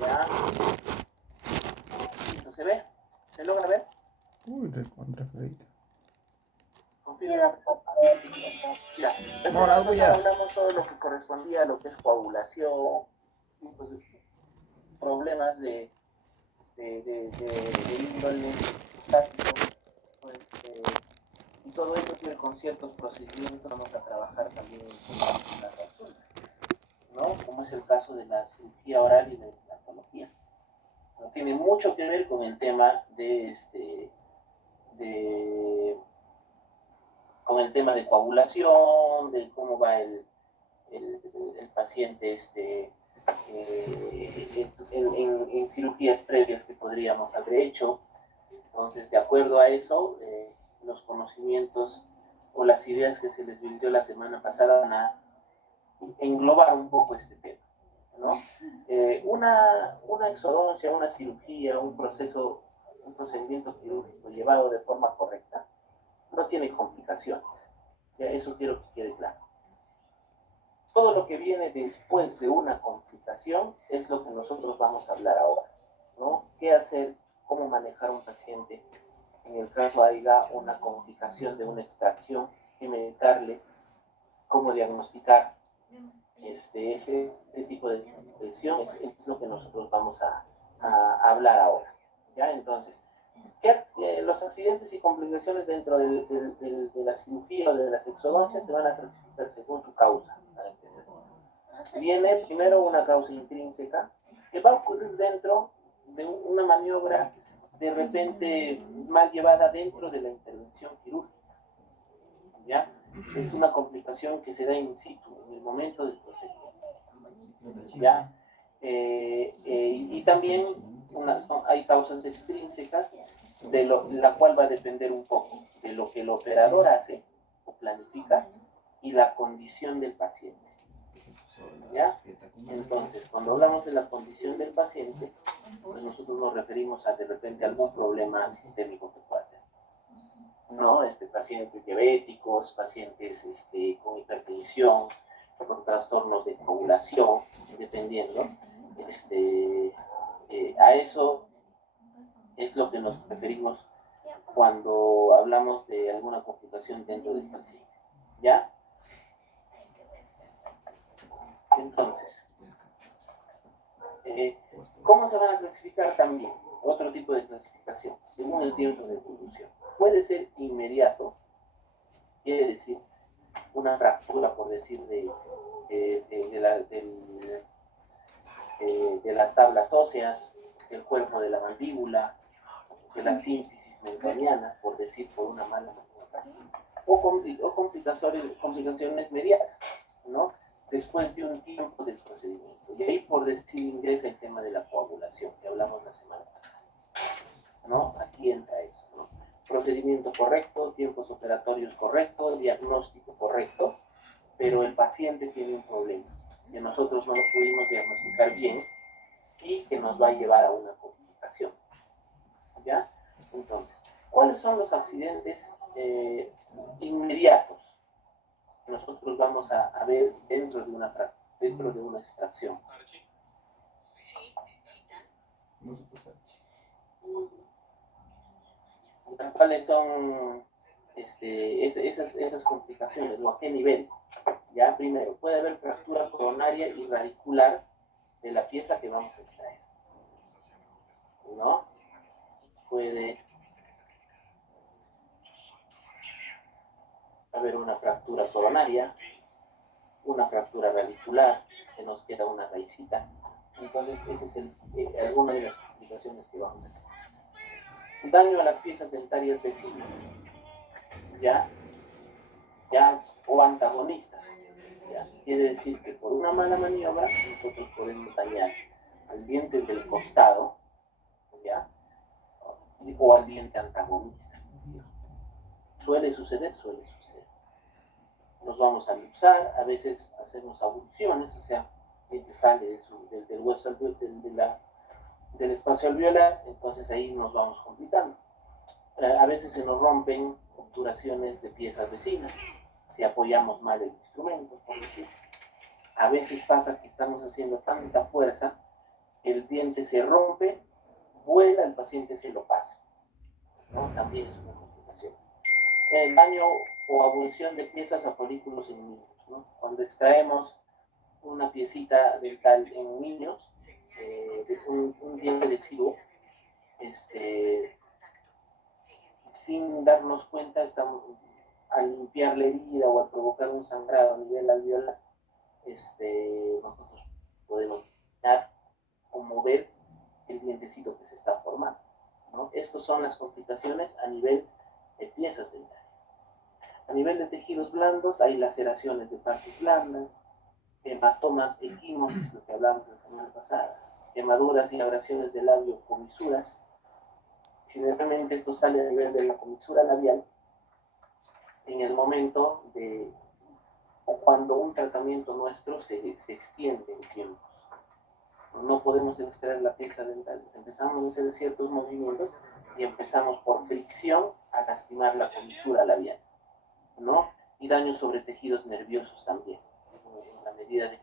Ya. ¿No se ve? ¿Se logra ver? Uy, recontra feito. Ya. La No, la semana hago pasada ya. hablamos todo lo que correspondía a lo que es coagulación, pues, problemas de índole estático, pues, y todo eso tiene con ciertos procedimientos. Vamos a trabajar también en la consulta, ¿no? Como es el caso de la cirugía oral y la implantología. ¿No? Tiene mucho que ver con el tema de con el tema de coagulación, de cómo va el paciente en cirugías previas que podríamos haber hecho. Entonces, de acuerdo a eso, los conocimientos o las ideas que se les brindó la semana pasada van a englobar un poco este tema, ¿no? Una exodoncia, una cirugía, un procedimiento quirúrgico llevado de forma correcta, no tiene complicaciones. Ya, eso quiero que quede claro. Todo lo que viene después de una complicación es lo que nosotros vamos a hablar ahora, ¿no? ¿Qué hacer? ¿Cómo manejar un paciente? En el caso haya una complicación de una extracción, qué medicarle, cómo diagnosticar ese tipo de lesión, es lo que nosotros vamos a hablar ahora. ¿Ya? Entonces, los accidentes y complicaciones dentro de la cirugía o de las exodoncias se van a clasificar según su causa. Para empezar. Viene primero una causa intrínseca que va a ocurrir dentro de una maniobra de repente mal llevada dentro de la intervención quirúrgica. ¿Ya? Es una complicación que se da in situ, en el momento del procedimiento. ¿Ya? Y también hay causas extrínsecas la cual va a depender un poco de lo que el operador hace o planifica y la condición del paciente. ¿Ya? Entonces, cuando hablamos de la condición del paciente, pues nosotros nos referimos a de repente algún problema sistémico que pueda tener. ¿No? Pacientes diabéticos, pacientes con hipertensión, con trastornos de coagulación, dependiendo. A eso es lo que nos referimos cuando hablamos de alguna complicación dentro del paciente. ¿Ya? Entonces, ¿cómo se van a clasificar también? Otro tipo de clasificación, según el tiempo de evolución. Puede ser inmediato, quiere decir una fractura, por decir, de las tablas óseas, del cuerpo de la mandíbula, de la sínfisis mentoniana, por decir, por una mala maniobra, o complicaciones medianas, ¿no? Después de un tiempo del procedimiento. Y ahí, por decir, es el tema de la coagulación, que hablamos la semana pasada, ¿no? Aquí entra eso, ¿no? Procedimiento correcto, tiempos operatorios correctos, diagnóstico correcto, pero el paciente tiene un problema que nosotros no lo pudimos diagnosticar bien y que nos va a llevar a una complicación. ¿Ya? Entonces, ¿cuáles son los accidentes inmediatos que nosotros vamos a ver dentro de una extracción? ¿Cuáles son esas complicaciones o a qué nivel? Ya, primero, puede haber fractura coronaria y radicular de la pieza que vamos a extraer, ¿no? Puede haber una fractura coronaria, una fractura radicular, se nos queda una raicita. Entonces, esa es alguna de las complicaciones que vamos a tener. Daño a las piezas dentarias vecinas, ¿ya? O antagonistas. ¿Ya? Quiere decir que por una mala maniobra nosotros podemos dañar al diente del costado, ¿ya? O al diente antagonista. Suele suceder. Nos vamos a luxar, a veces hacemos abulsiones, o sea, que sale del hueso del espacio alveolar, entonces ahí nos vamos complicando. A veces se nos rompen obturaciones de piezas vecinas, si apoyamos mal el instrumento, por decir. A veces pasa que estamos haciendo tanta fuerza, el diente se rompe, vuela, el paciente se lo pasa, ¿no? También es una complicación. El daño o abulsión de piezas a folículos en niños, ¿no? Cuando extraemos una piecita dental en niños, un diente deciduo, sin darnos cuenta, estamos, al limpiar la herida o al provocar un sangrado a nivel alveolar, nosotros podemos dar o mover el dientecito que se está formando, ¿no? Estas son las complicaciones a nivel de piezas dentales. A nivel de tejidos blandos hay laceraciones de partes blandas, hematomas equimos, que es lo que hablamos la semana pasada, quemaduras y abrasiones del labio, comisuras. Generalmente esto sale a nivel de la comisura labial en el momento de o cuando un tratamiento nuestro se extiende en tiempos. No podemos extraer la pieza dental. Empezamos a hacer ciertos movimientos y empezamos por fricción a lastimar la comisura labial, ¿no? Y daños sobre tejidos nerviosos también, en la medida de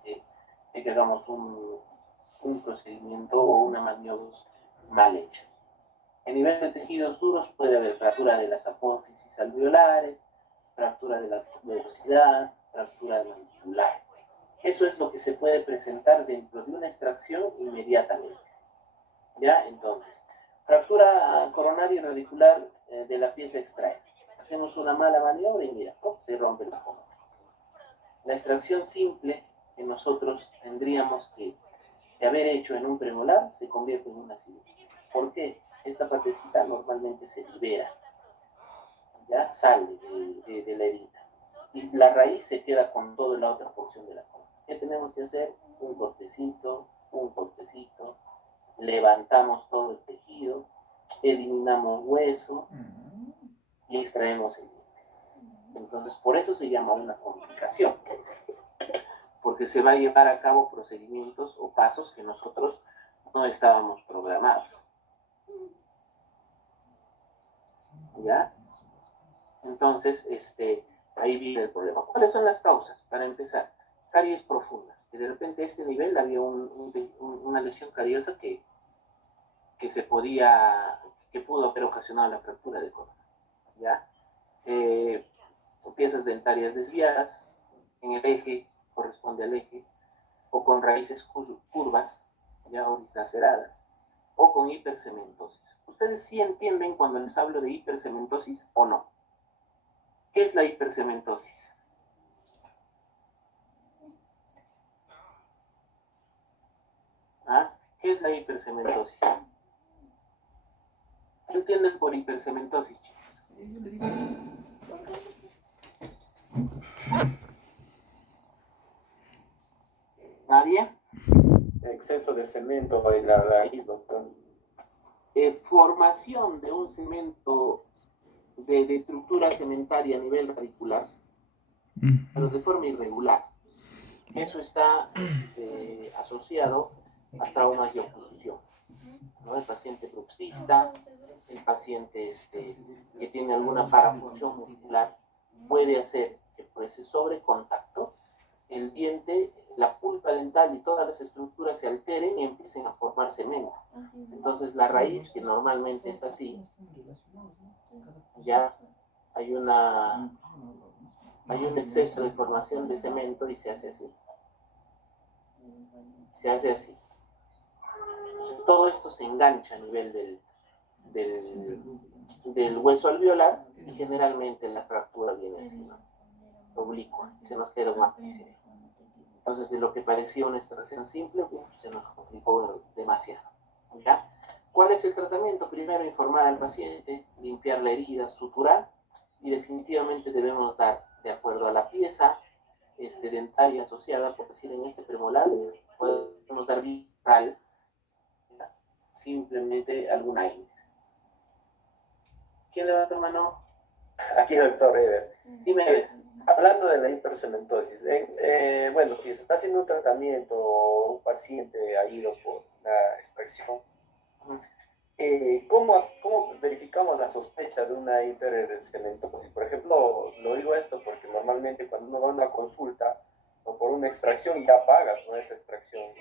que hagamos un procedimiento o una maniobra mal hecha. En nivel de tejidos duros puede haber fractura de las apófisis alveolares, fractura de la tuberosidad, fractura mandibular. Eso es lo que se puede presentar dentro de una extracción inmediatamente. ¿Ya? Entonces, fractura coronaria y radicular de la pieza extraída. Hacemos una mala maniobra y mira, ¡pum!, se rompe la coronaria. La extracción simple que nosotros tendríamos que haber hecho en un premolar se convierte en una cirugía. ¿Por qué? Esta partecita normalmente se libera, ya sale de la herida y la raíz se queda con toda la otra porción de la córnea. ¿Qué tenemos que hacer? Un cortecito, levantamos todo el tejido, eliminamos hueso y extraemos el diente. Entonces, por eso se llama una complicación, porque se va a llevar a cabo procedimientos o pasos que nosotros no estábamos programados. ¿Ya? Entonces, ahí viene el problema. ¿Cuáles son las causas? Para empezar, caries profundas, que de repente a este nivel había una lesión cariosa que pudo haber ocasionado la fractura de córnea, ¿ya? Piezas dentarias desviadas en el eje, corresponde al eje, o con raíces curvas, ya, o dislaceradas, o con hipercementosis. ¿Ustedes sí entienden cuando les hablo de hipercementosis o no? ¿Qué es la hipercementosis? ¿Ah? ¿Qué es la hipercementosis? ¿Qué entienden por hipercementosis, chicos? ¿Nadie? Exceso de cemento en la raíz, doctor. Formación de un cemento de estructura cementaria a nivel radicular, pero de forma irregular. Eso está asociado a traumas de oclusión, ¿no? El paciente bruxista, el paciente que tiene alguna parafunción muscular, puede hacer que por ese sobrecontacto el diente, la pulpa dental y todas las estructuras se alteren y empiecen a formar cemento. Entonces la raíz, que normalmente es así, ya hay un exceso de formación de cemento y se hace así. Se hace así. Entonces, todo esto se engancha a nivel del hueso alveolar y generalmente la fractura viene así, ¿no? Oblicua, se nos queda un ápice. Entonces, de lo que parecía una extracción simple, se nos complicó demasiado, ¿ya? ¿Cuál es el tratamiento? Primero, informar al paciente, limpiar la herida, suturar, y definitivamente debemos dar, de acuerdo a la pieza dentaria asociada, por decir en este premolar, podemos dar viral, simplemente alguna índice. ¿Quién levanta mano? Aquí, doctor Eber. Dime. Hablando de la hipercementosis, bueno, si se está haciendo un tratamiento o un paciente ha ido por una extracción, ¿cómo verificamos la sospecha de una hipercementosis? Por ejemplo, lo digo esto porque normalmente cuando uno va a una consulta, o por una extracción ya pagas, ¿no? Esa extracción.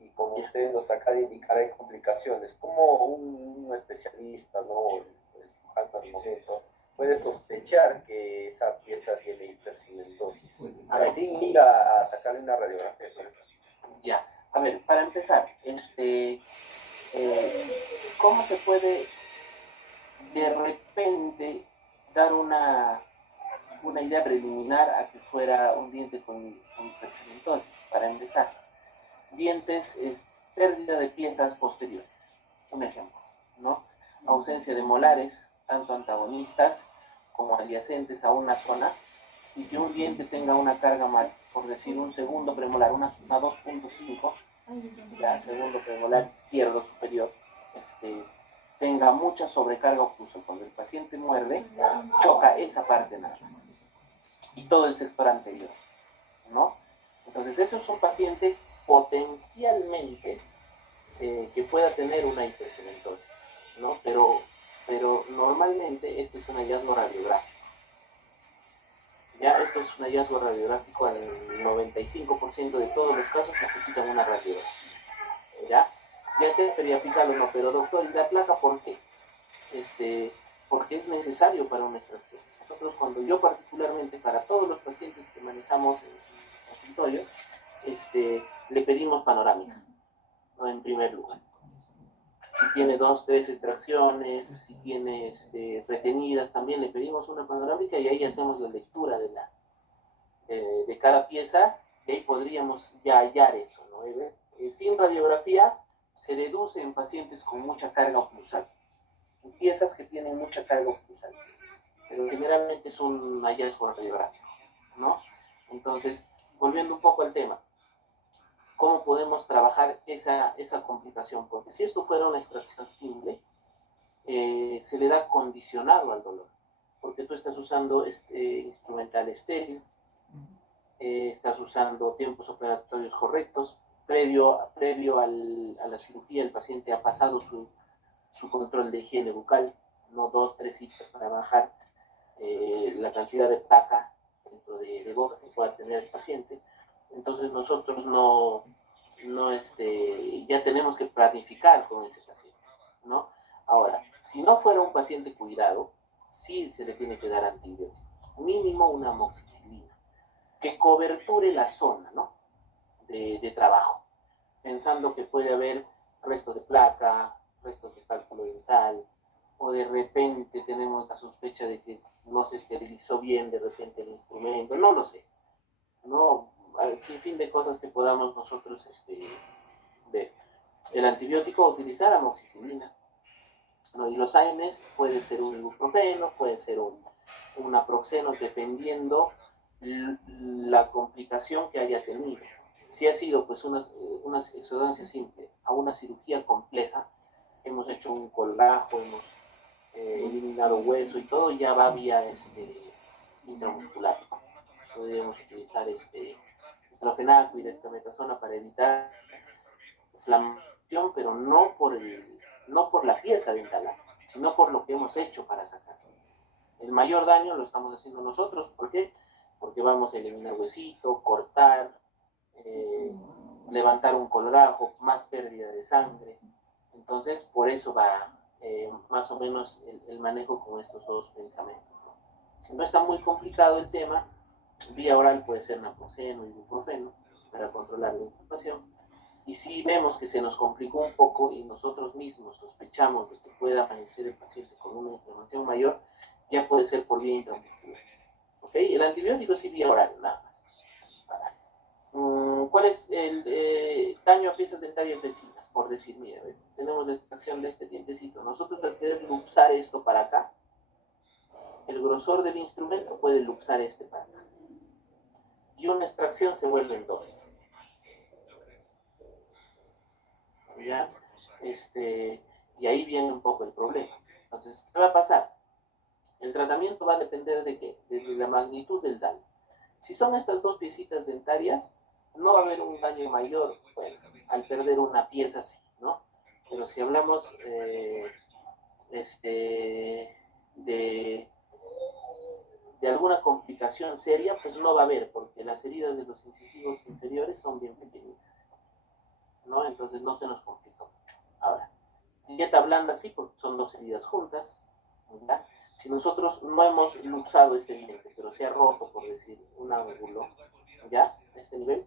Y como usted nos acaba de indicar, hay complicaciones. Como un especialista, ¿no? El cirujano al momento puede sospechar que esa pieza tiene hipercimentosis. A ver, Sin ir a sacarle una radiografía. ya. A ver, para empezar, ¿cómo se puede de repente dar una idea preliminar a que fuera un diente con hipercementosis? Para empezar, dientes es pérdida de piezas posteriores. Un ejemplo, ¿no? Ausencia de molares, tanto antagonistas como adyacentes a una zona, y que un diente tenga una carga más, por decir un segundo premolar, una 2.5, ya segundo premolar izquierdo superior, tenga mucha sobrecarga oclusal. Cuando el paciente muerde, choca esa parte nada más y todo el sector anterior, ¿no? Entonces, eso es un paciente potencialmente que pueda tener una hipercementosis, ¿no? Pero normalmente esto es un hallazgo radiográfico. Ya, esto es un hallazgo radiográfico, el 95% de todos los casos necesitan una radiografía, ¿ya? Ya sea periapical o no, pero doctor, ¿y la placa por qué? Porque es necesario para una extracción. Nosotros, yo particularmente, para todos los pacientes que manejamos en el consultorio, le pedimos panorámica, ¿no? En primer lugar. Si tiene 2, 3 extracciones, si tiene retenidas, también le pedimos una panorámica y ahí hacemos la lectura de cada pieza y ahí podríamos ya hallar eso, ¿no? Sin radiografía se deduce en pacientes con mucha carga oclusal, piezas que tienen mucha carga oclusal, pero generalmente es un hallazgo radiográfico, ¿no? Entonces, volviendo un poco al tema, ¿cómo podemos trabajar esa complicación? Porque si esto fuera una extracción simple, se le da condicionado al dolor, porque tú estás usando instrumental estéril, estás usando tiempos operatorios correctos, previo a la cirugía el paciente ha pasado su control de higiene bucal, no 2, 3 citas para bajar la cantidad de placa dentro de boca que pueda tener el paciente. Entonces nosotros ya tenemos que planificar con ese paciente, ¿no? Ahora, si no fuera un paciente cuidado, sí se le tiene que dar antibióticos, mínimo una amoxicilina, que coberture la zona, ¿no? de trabajo, pensando que puede haber restos de placa, restos de cálculo dental, o de repente tenemos la sospecha de que no se esterilizó bien de repente el instrumento, no lo sé, no, sin fin de cosas que podamos nosotros ver. El antibiótico, utilizar amoxicilina, ¿no? Y los AINES puede ser un ibuprofeno, puede ser un naproxeno, dependiendo la complicación que haya tenido. Si ha sido pues una exodancia simple a una cirugía compleja, hemos hecho un colgajo, hemos eliminado hueso y todo, ya va vía intramuscular. Podríamos utilizar diclofenaco y dexametasona para evitar inflamación, pero no por la pieza dental, sino por lo que hemos hecho para sacarlo. El mayor daño lo estamos haciendo nosotros. ¿Por qué? Porque vamos a eliminar huesito, cortar, levantar un colgajo, más pérdida de sangre. Entonces, por eso va más o menos el manejo con estos dos medicamentos. Si no está muy complicado el tema, vía oral puede ser naproxeno, ibuprofeno, para controlar la inflamación. Y si vemos que se nos complicó un poco y nosotros mismos sospechamos de que pueda amanecer el paciente con una inflamación mayor, ya puede ser por vía intramuscular. ¿Okay? El antibiótico sí vía oral, nada más. ¿Cuál es el daño a piezas dentarias vecinas? Por decir, mira, tenemos la extracción de este dientecito. Nosotros al querer luxar esto para acá, el grosor del instrumento puede luxar este para acá. Y una extracción se vuelve en dos. ¿Ya? Y ahí viene un poco el problema. Entonces, ¿qué va a pasar? El tratamiento va a depender de qué, de la magnitud del daño. Si son estas dos piecitas dentarias, no va a haber un daño mayor, bueno, al perder una pieza sí, ¿no? Pero si hablamos de de alguna complicación seria, pues no va a haber, porque las heridas de los incisivos inferiores son bien pequeñitas, ¿no? Entonces no se nos complica mucho. Ahora, dieta blanda sí, porque son dos heridas juntas, ¿ya? Si nosotros no hemos luxado este diente, pero se ha roto, por decir, un ángulo, ¿ya? Este nivel,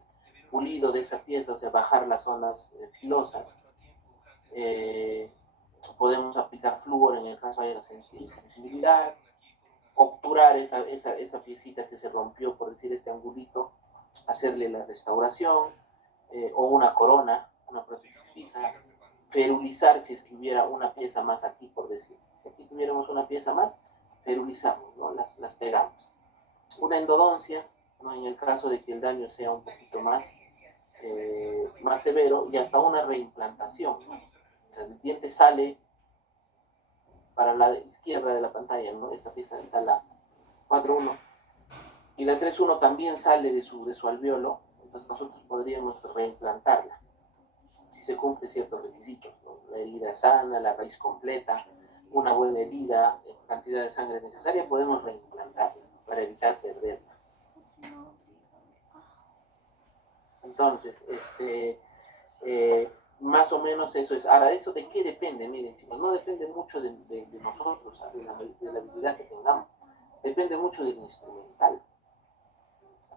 pulido de esa pieza, o sea, bajar las zonas filosas, podemos aplicar flúor en el caso de la sensibilidad, obturar esa piecita que se rompió, por decir, este angulito, hacerle la restauración, o una corona, una prótesis fija, ferulizar si es que hubiera una pieza más aquí, por decir. Si aquí tuviéramos una pieza más, ferulizamos, ¿no? Las pegamos. Una endodoncia, ¿no? En el caso de que el daño sea un poquito más severo, y hasta una reimplantación, ¿no? O sea, el diente sale para la izquierda de la pantalla, ¿no? Esta pieza está la 4.1, y la 3.1 también sale de su alveolo, entonces nosotros podríamos reimplantarla si se cumplen ciertos requisitos, ¿no? La herida sana, la raíz completa, una buena herida, cantidad de sangre necesaria, podemos reimplantarla para evitar perderla. Entonces, más o menos eso es. Ahora, ¿eso de qué depende? Miren, chicos, no depende mucho de nosotros, de la habilidad que tengamos. Depende mucho del instrumental.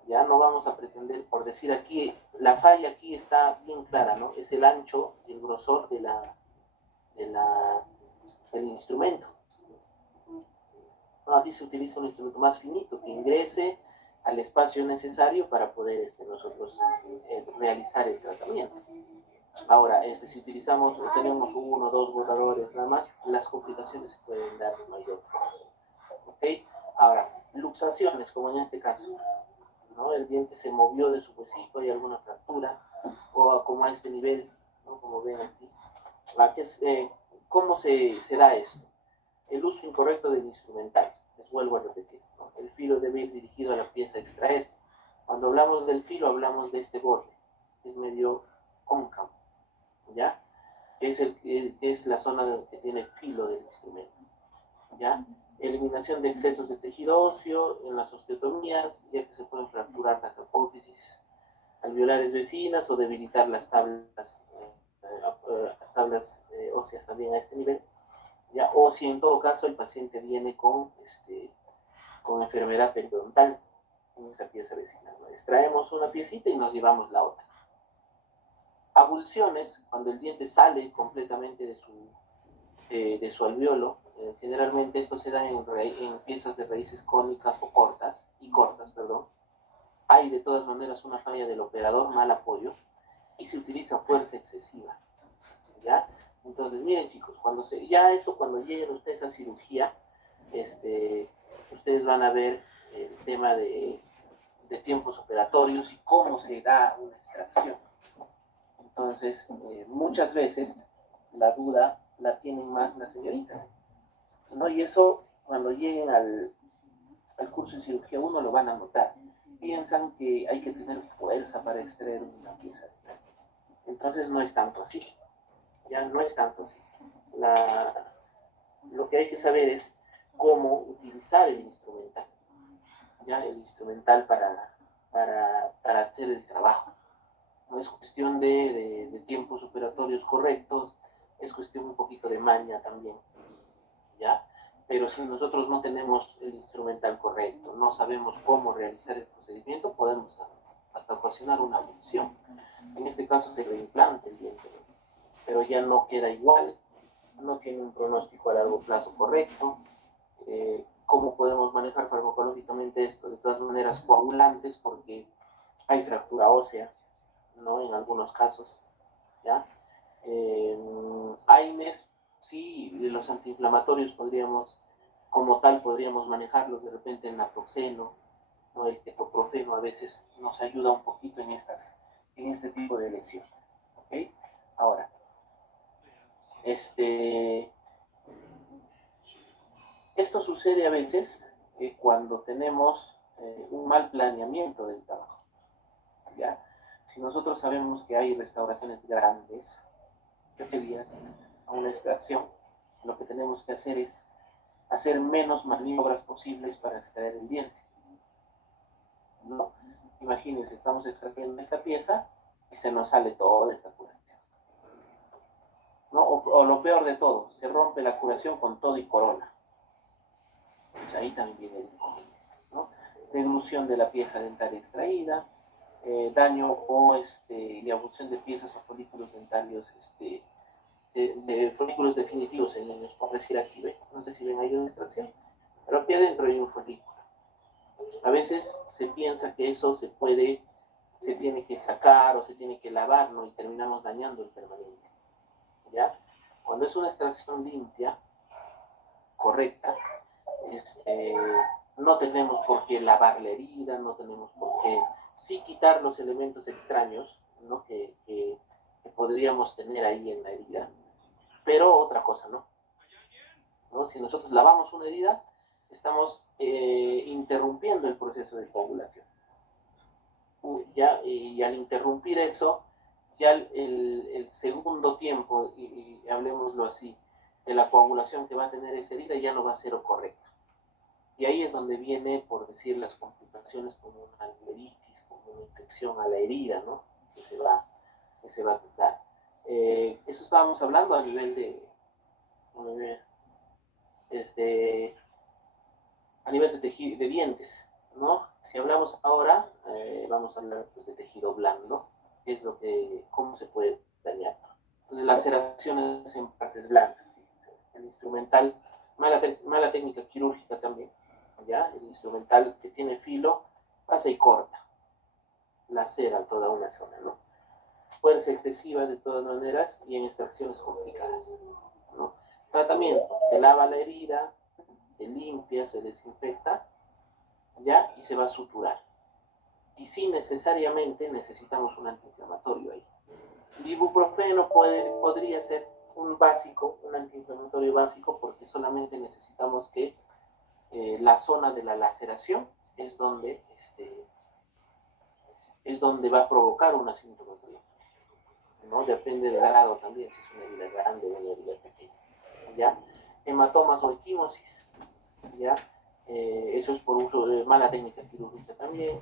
Ya no vamos a pretender, por decir aquí, la falla aquí está bien clara, ¿no? Es el ancho y el grosor del instrumento. No, aquí se utiliza un instrumento más finito que ingrese al espacio necesario para poder nosotros realizar el tratamiento. Ahora, si utilizamos o tenemos uno o dos borradores nada más, las complicaciones se pueden dar de mayor forma. ¿Ok? Ahora, luxaciones, como en este caso, ¿no? El diente se movió de su huesito, hay alguna fractura, o como a este nivel, ¿no? Como ven aquí. ¿Cómo se da esto? El uso incorrecto del instrumental. Les vuelvo a repetir, ¿no? El filo debe ir dirigido a la pieza a extraer. Cuando hablamos del filo, hablamos de este borde, que es medio cóncavo, ¿ya? Es la zona que tiene filo del instrumento, ¿ya? Eliminación de excesos de tejido óseo en las osteotomías, ya que se pueden fracturar las apófisis alveolares vecinas o debilitar las tablas óseas también a este nivel, ¿ya? O si en todo caso el paciente viene con enfermedad periodontal en esa pieza vecina, ¿no? Extraemos una piecita y nos llevamos la otra. Abulsiones, cuando el diente sale completamente de su alveolo, generalmente esto se da en piezas de raíces cónicas o cortas, perdón. Hay de todas maneras una falla del operador, mal apoyo, y se utiliza fuerza excesiva, ¿ya? Entonces, miren chicos, cuando lleguen ustedes a cirugía, ustedes van a ver el tema de tiempos operatorios y cómo se da una extracción. Entonces, muchas veces la duda la tienen más las señoritas, ¿no? Y eso, cuando lleguen al curso de cirugía 1 lo van a notar. Piensan que hay que tener fuerza para extraer una pieza de tal. Entonces no es tanto así. Ya no es tanto así. Lo que hay que saber es cómo utilizar el instrumental. Ya el instrumental para hacer el trabajo. No es cuestión de tiempos operatorios correctos, es cuestión un poquito de maña también, ¿ya? Pero si nosotros no tenemos el instrumental correcto, no sabemos cómo realizar el procedimiento, podemos hasta ocasionar una abulsión. En este caso se reimplanta el diente, pero ya no queda igual, no tiene un pronóstico a largo plazo correcto. ¿Cómo podemos manejar farmacológicamente esto? De todas maneras, coagulantes, porque hay fractura ósea, ¿no? En algunos casos, ¿ya? AINES, sí, los antiinflamatorios como tal, podríamos manejarlos de repente en naproxeno, ¿no? El ketoprofeno a veces nos ayuda un poquito en este tipo de lesiones, ¿ok? Ahora, esto sucede a veces cuando tenemos un mal planeamiento del trabajo, ¿ya? Si nosotros sabemos que hay restauraciones grandes, previas a una extracción, lo que tenemos que hacer es hacer menos maniobras posibles para extraer el diente. No, imagínense, estamos extrayendo esta pieza y se nos sale toda esta curación. ¿No? O lo peor de todo, se rompe la curación con todo y corona. Pues ahí también viene el inconveniente, ¿no? Deglución de la pieza dental extraída, daño o abducción de piezas a folículos dentarios, de folículos definitivos en niños, por decir aquí, ¿ve? No sé si ven ahí una extracción, pero aquí adentro hay un folículo. A veces se piensa que eso se tiene que sacar o se tiene que lavar, ¿no? Y terminamos dañando el permanente, ¿ya? Cuando es una extracción limpia, correcta, no tenemos por qué lavar la herida, no tenemos por qué sí quitar los elementos extraños, ¿no? que podríamos tener ahí en la herida, pero otra cosa, ¿no? Si nosotros lavamos una herida, estamos interrumpiendo el proceso de coagulación. Y al interrumpir eso, ya el segundo tiempo, y hablemoslo así, de la coagulación que va a tener esa herida ya no va a ser correcto. Y ahí es donde viene, por decir, las complicaciones como una angiolitis, como una infección a la herida, ¿no? Que se va a tratar. Eso estábamos hablando a nivel a nivel de tejido, de dientes, ¿no? Si hablamos ahora, vamos a hablar pues, de tejido blando, que es cómo se puede dañar. Entonces, laceraciones en partes blandas, el instrumental, mala técnica quirúrgica también, ¿ya? El instrumental que tiene filo pasa y corta, lacera toda una zona, ¿no? Fuerza excesiva de todas maneras y en extracciones complicadas, ¿no? Tratamiento, se lava la herida, se limpia, se desinfecta, ¿ya? Y se va a suturar. Y sí necesariamente necesitamos un antiinflamatorio ahí. El ibuprofeno podría ser un antiinflamatorio básico, porque solamente necesitamos que la zona de la laceración es donde va a provocar una sintomatología, ¿no? Depende del grado también, si es una herida grande o una herida pequeña, ¿ya? Hematomas o equimosis, ¿ya? Eso es por uso de mala técnica quirúrgica también.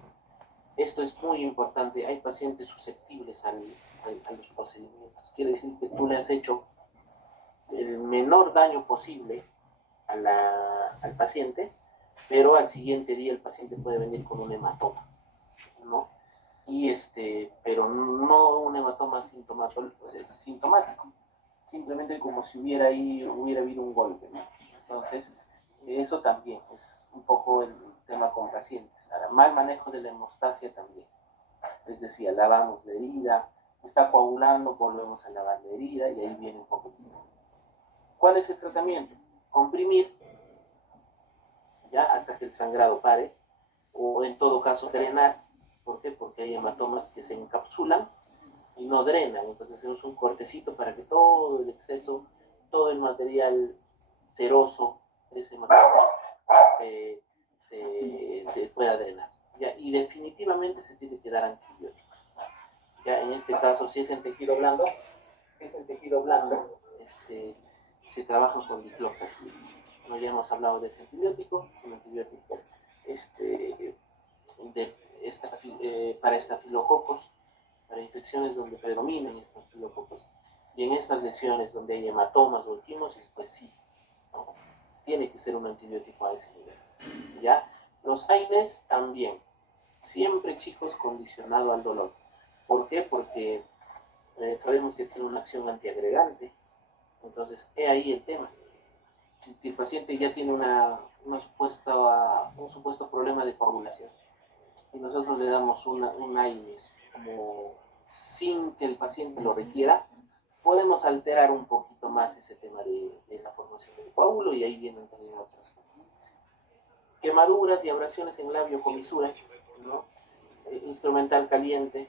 Esto es muy importante, hay pacientes susceptibles a los procedimientos. Quiere decir que tú le has hecho el menor daño posible al paciente, pero al siguiente día el paciente puede venir con un hematoma, ¿no? Pero no un hematoma sintomático, simplemente como si hubiera habido un golpe, ¿no? Entonces, eso también es un poco el tema con pacientes. Ahora, mal manejo de la hemostasia también. Les decía, lavamos la herida, está coagulando, volvemos a lavar la herida y ahí viene un poco. ¿Cuál es el tratamiento? Comprimir, ya hasta que el sangrado pare, o en todo caso drenar. ¿Por qué? Porque hay hematomas que se encapsulan y no drenan. Entonces hacemos un cortecito para que todo el exceso, todo el material seroso de ese hematoma se pueda drenar. ¿Ya? Y definitivamente se tiene que dar antibióticos. Ya en este caso, si es en tejido blando, se trabaja con dicloxacin. ¿No? Ya hemos hablado de ese antibiótico, un antibiótico para estafilococos, para infecciones donde predominan estafilococos. Y en estas lesiones donde hay hematomas o equimosis, pues sí, ¿no? Tiene que ser un antibiótico a ese nivel, ¿ya? Los AINES también, siempre, chicos, condicionado al dolor. ¿Por qué? Porque sabemos que tiene una acción antiagregante. Entonces, he ahí el tema. Si el paciente ya tiene un supuesto problema de coagulación y nosotros le damos un AINES como sin que el paciente lo requiera, podemos alterar un poquito más ese tema de la formación del coágulo y ahí vienen también otras complicaciones. Quemaduras y abrasiones en labio, comisuras, ¿no? Instrumental caliente.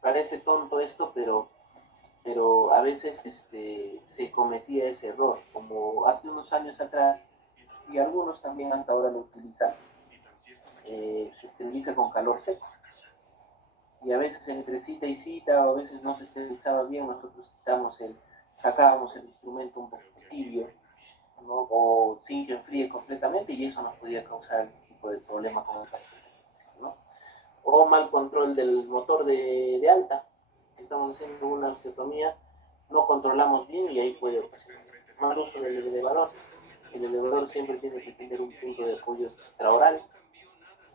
Parece tonto esto, pero a veces se cometía ese error, como hace unos años atrás, y algunos también hasta ahora lo utilizan, se esteriliza con calor seco. Y a veces entre cita y cita, o a veces no se esterilizaba bien, nosotros sacábamos el instrumento un poco tibio, ¿no? O sí que enfríe completamente y eso nos podía causar algún tipo de problema con el paciente, ¿no? O mal control del motor de alta, estamos haciendo una osteotomía, no controlamos bien y ahí puede ocasionar. Mal uso del elevador. El elevador siempre tiene que tener un punto de apoyo extraoral,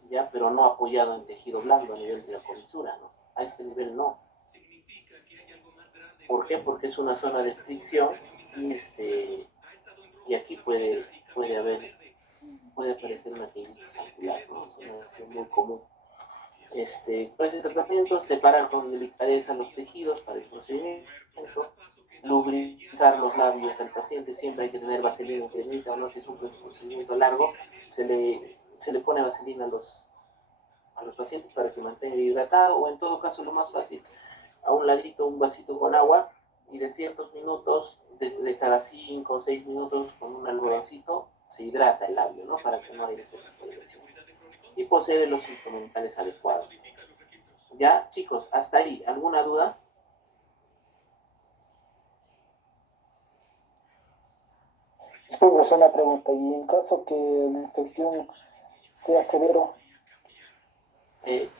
¿ya? Pero no apoyado en tejido blando a nivel de la comisura, ¿no? A este nivel no. ¿Por qué? Porque es una zona de fricción y aquí puede aparecer una quilitis angular, ¿no? Es una lesión muy común. Con ese tratamiento, separar con delicadeza los tejidos para el procedimiento, lubricar los labios al paciente, siempre hay que tener vaselina y cremita, ¿no? Si es un procedimiento largo, se le pone vaselina a los pacientes para que mantenga hidratado, o en todo caso lo más fácil, a un ladito un vasito con agua y de ciertos minutos, de cada 5 o 6 minutos con un algodoncito, se hidrata el labio, ¿no? Para que no haya ese tipo de lesión. Y posee los instrumentales adecuados. Ya, chicos, hasta ahí. ¿Alguna duda? Después una pregunta, y en caso que la infección sea severo,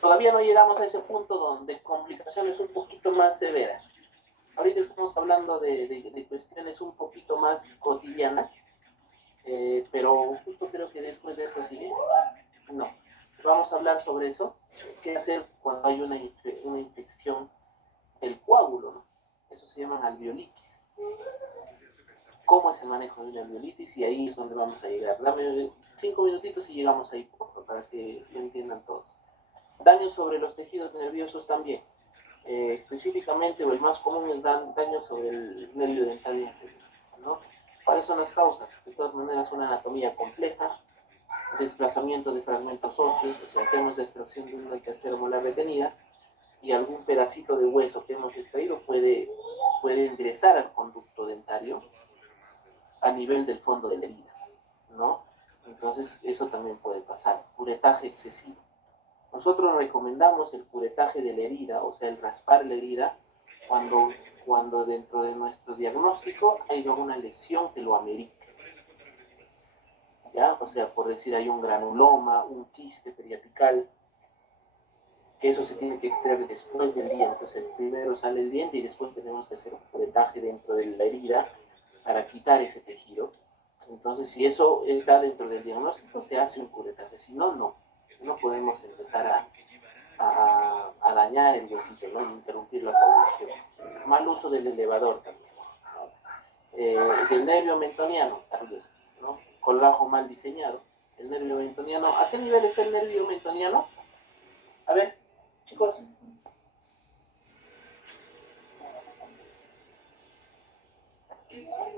Todavía no llegamos a ese punto donde complicaciones un poquito más severas. Ahorita estamos hablando de cuestiones un poquito más cotidianas, pero justo creo que después de esto sigue. No. Vamos a hablar sobre eso. ¿Qué hacer cuando hay una infección del coágulo, ¿no? Eso se llama alveolitis. ¿Cómo es el manejo de una alveolitis? Y ahí es donde vamos a llegar. Dame 5 minutitos y llegamos ahí, para que lo entiendan todos. Daños sobre los tejidos nerviosos también. Específicamente, o el más común es daño sobre el nervio dental inferior, ¿no? ¿Cuáles son las causas? De todas maneras, una anatomía compleja, desplazamiento de fragmentos óseos, o sea, hacemos la extracción de una tercera molar retenida y algún pedacito de hueso que hemos extraído puede ingresar al conducto dentario a nivel del fondo de la herida, ¿no? Entonces, eso también puede pasar. Curetaje excesivo. Nosotros recomendamos el curetaje de la herida, o sea, el raspar la herida, cuando dentro de nuestro diagnóstico hay una lesión que lo amerite. ¿Ya? O sea, por decir, hay un granuloma, un quiste periapical, que eso se tiene que extraer después del diente. Entonces, primero sale el diente y después tenemos que hacer un curetaje dentro de la herida para quitar ese tejido. Entonces, si eso está dentro del diagnóstico, se hace un curetaje. Si no, no. No podemos empezar a dañar el huesito, ¿no? Y interrumpir la coagulación. Mal uso del elevador también. Del nervio mentoniano también, ¿no? Colgajo mal diseñado. El nervio mentoniano. ¿A qué nivel está el nervio mentoniano? A ver, chicos.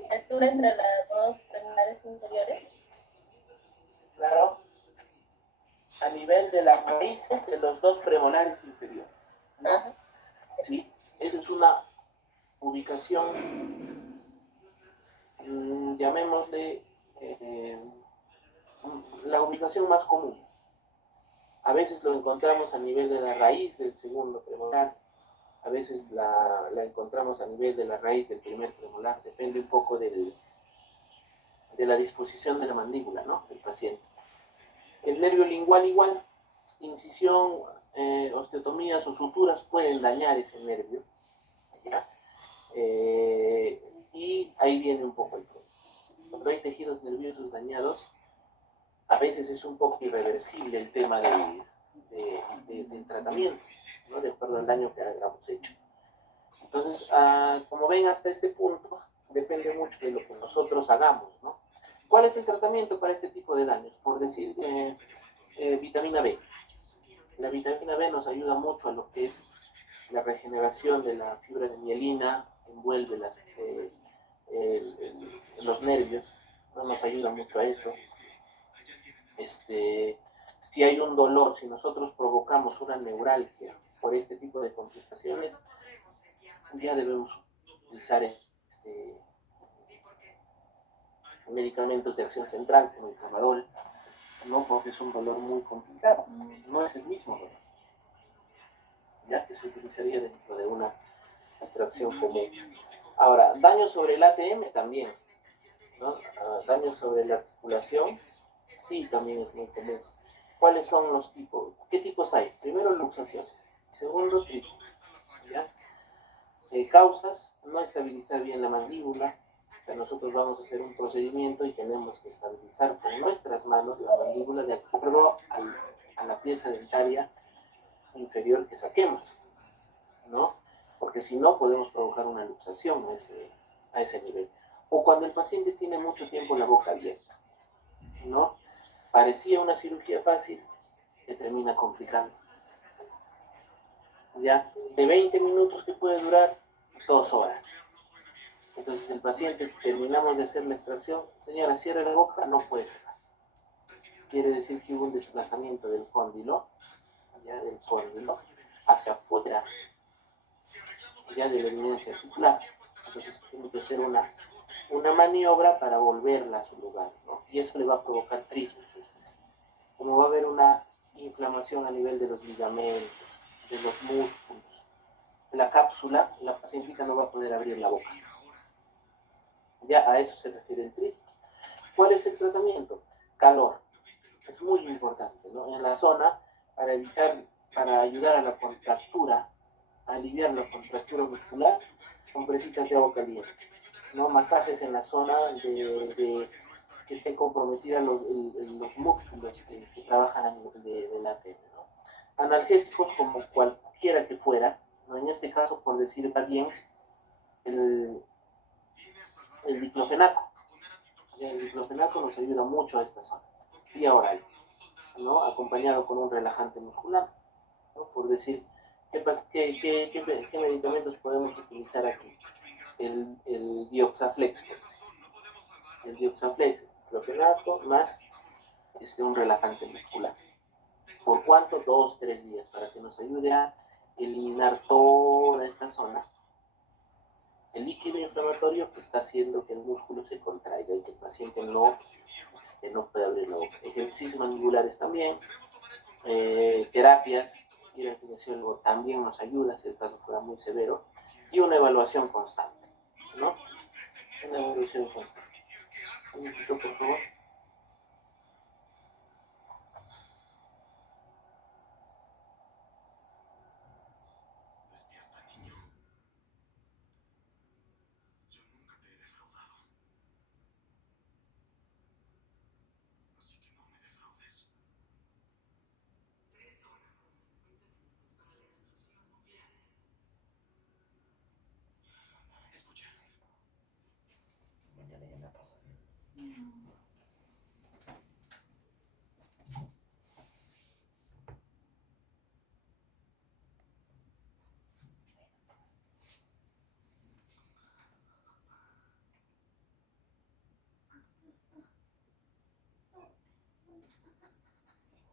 Altura entre las dos premolares inferiores. Claro. A nivel de las raíces de los dos premolares inferiores, ¿no? ¿Sí? Esa es una ubicación, llamémosle, la ubicación más común. A veces lo encontramos a nivel de la raíz del segundo premolar, a veces la encontramos a nivel de la raíz del primer premolar, depende un poco de la disposición de la mandíbula, ¿no? Del paciente. El nervio lingual igual, incisión, osteotomías o suturas pueden dañar ese nervio, ¿ya? Y ahí viene un poco el problema. Cuando hay tejidos nerviosos dañados, a veces es un poco irreversible el tema del tratamiento, ¿no? De acuerdo al daño que hayamos hecho. Entonces, como ven hasta este punto, depende mucho de lo que nosotros hagamos, ¿no? ¿Cuál es el tratamiento para este tipo de daños? Por decir, vitamina B. La vitamina B nos ayuda mucho a lo que es la regeneración de la fibra de mielina, envuelve los nervios, ¿no? Nos ayuda mucho a eso. Si hay un dolor, si nosotros provocamos una neuralgia por este tipo de complicaciones, ya debemos utilizar medicamentos de acción central como el tramadol, ¿no? Porque es un dolor muy complicado, no es el mismo dolor, ya que se utilizaría dentro de una extracción común. Ahora, daño sobre el ATM también. ¿no? Daños sobre la articulación, sí, también es muy común. ¿Cuáles son los tipos? ¿Qué tipos hay? Primero, luxaciones. Segundo, trismus. ¿Ya? Causas, no estabilizar bien la mandíbula. O sea, nosotros vamos a hacer un procedimiento y tenemos que estabilizar con nuestras manos la mandíbula de acuerdo a la pieza dentaria inferior que saquemos, ¿no? Porque si no, podemos provocar una luxación a ese nivel. O cuando el paciente tiene mucho tiempo la boca abierta, ¿no? Parecía una cirugía fácil, que termina complicando. Ya, de 20 minutos que puede durar, 2 horas. Entonces el paciente, terminamos de hacer la extracción, señora, cierre la boca, no puede cerrar. Quiere decir que hubo un desplazamiento del cóndilo, ya del cóndilo, hacia afuera, ya de la evidencia articular. Entonces tiene que hacer una maniobra para volverla a su lugar, ¿no? Y eso le va a provocar trismus. Como va a haber una inflamación a nivel de los ligamentos, de los músculos, de la cápsula, la pacientita no va a poder abrir la boca. Ya a eso se refiere el trismus. ¿Cuál es el tratamiento? Calor. Es muy importante, ¿no? En la zona, para ayudar a la contractura, a aliviar la contractura muscular, compresitas de agua caliente, ¿no? Masajes en la zona que estén comprometidas los músculos que trabajan a nivel de la tele, ¿no? Analgésicos como cualquiera que fuera, ¿no? En este caso, por decir bien, el diclofenaco. El diclofenaco nos ayuda mucho a esta zona. Vía oral, ¿no? Acompañado con un relajante muscular, ¿no? Por decir, ¿qué medicamentos podemos utilizar aquí? El Dioxaflex, pues. El Dioxaflex, diclofenaco, más un relajante muscular. ¿Por cuánto? 2-3 días, para que nos ayude a eliminar toda esta zona, el líquido inflamatorio que está haciendo que el músculo se contraiga y que el paciente no pueda abrir la boca. Ejercicios mandibulares también, terapias, ir al kinesiólogo también nos ayuda si el caso fuera muy severo, y una evaluación constante, ¿no? Una evaluación constante. Un minutito, por favor.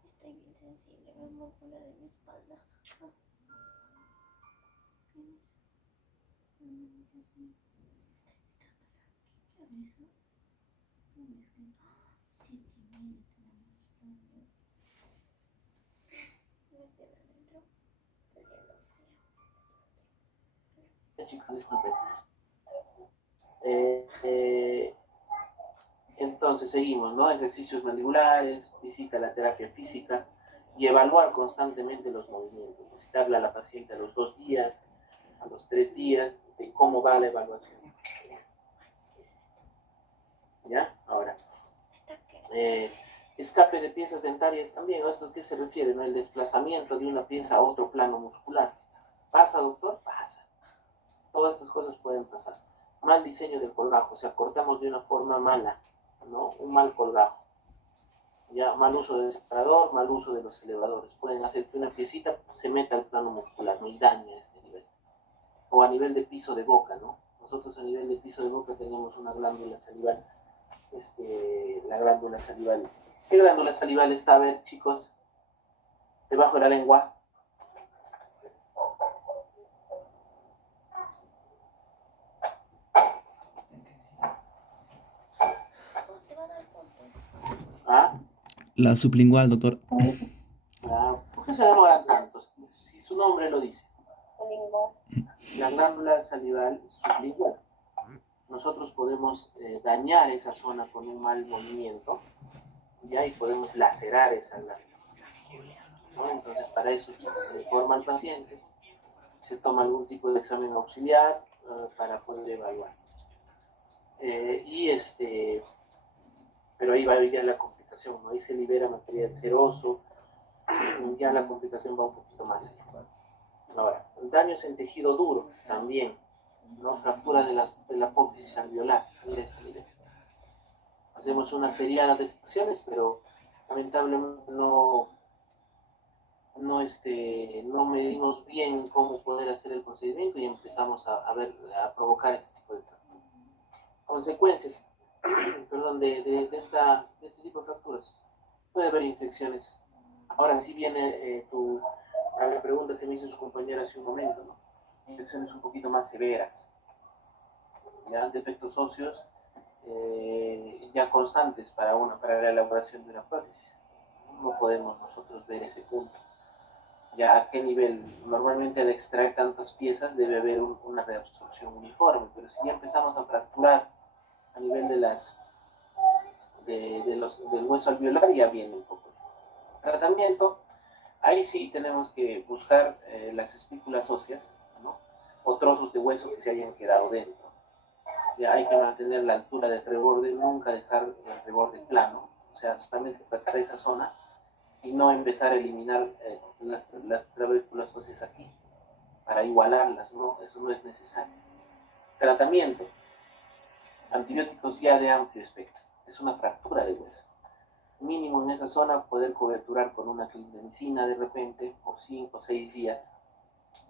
Estoy bien sensible, me muevo la de mi espalda. Chicos, disculpen. Entonces seguimos, ¿no? Ejercicios mandibulares, visita a la terapia física y evaluar constantemente los movimientos. Visitarle a la paciente a los 2 días, a los 3 días, de cómo va la evaluación. ¿Ya? Ahora, escape de piezas dentarias también, ¿a esto a qué se refiere? ¿No? El desplazamiento de una pieza a otro plano muscular. ¿Pasa, doctor? Pasa. Todas estas cosas pueden pasar. Mal diseño del colgajo, o sea, cortamos de una forma mala, ¿no? Un mal colgajo. Ya, mal uso del separador, mal uso de los elevadores. Pueden hacer que una piecita se meta al plano muscular, ¿no? Y dañe a este nivel. O a nivel de piso de boca, ¿no? Nosotros a nivel de piso de boca tenemos una glándula salival. La glándula salival. ¿Qué glándula salival está? A ver, chicos, debajo de la lengua. ¿Ah? La sublingual, doctor. ¿Por qué se demoran tantos? Si su nombre lo dice. La glándula salival sublingual. nosotros podemos dañar esa zona con un mal movimiento, ¿ya? Y podemos lacerar esa lámina, ¿no? Entonces, para eso se informa al paciente, se toma algún tipo de examen auxiliar para poder evaluar. Pero ahí va ya la complicación, ¿no? Ahí se libera material seroso, ya la complicación va un poquito más allá. Ahora, daños en tejido duro también, ¿no? Fractura de la apófisis alveolar. Mira esto, mira. Hacemos una seriada de extracciones, pero lamentablemente no medimos bien cómo poder hacer el procedimiento y empezamos a provocar este tipo de fracturas. Consecuencias, perdón, de este tipo de fracturas. Puede haber infecciones. Ahora sí viene a la pregunta que me hizo su compañera hace un momento, ¿no? Infecciones un poquito más severas, ya defectos óseos ya constantes para la elaboración de una prótesis. No podemos nosotros ver ese punto. Ya a qué nivel, normalmente al extraer tantas piezas debe haber una reabsorción uniforme, pero si ya empezamos a fracturar a nivel del hueso alveolar, ya viene un poco. Tratamiento, ahí sí tenemos que buscar las espículas óseas, ¿no? O trozos de hueso que se hayan quedado dentro. Ya hay que mantener la altura del reborde, nunca dejar el reborde plano, o sea, solamente tratar esa zona y no empezar a eliminar las trabéculas óseas aquí para igualarlas, ¿no? Eso no es necesario. Tratamiento, antibióticos ya de amplio espectro, es una fractura de hueso. Mínimo en esa zona poder coberturar con una clindamicina de repente, o 5 o 6 días,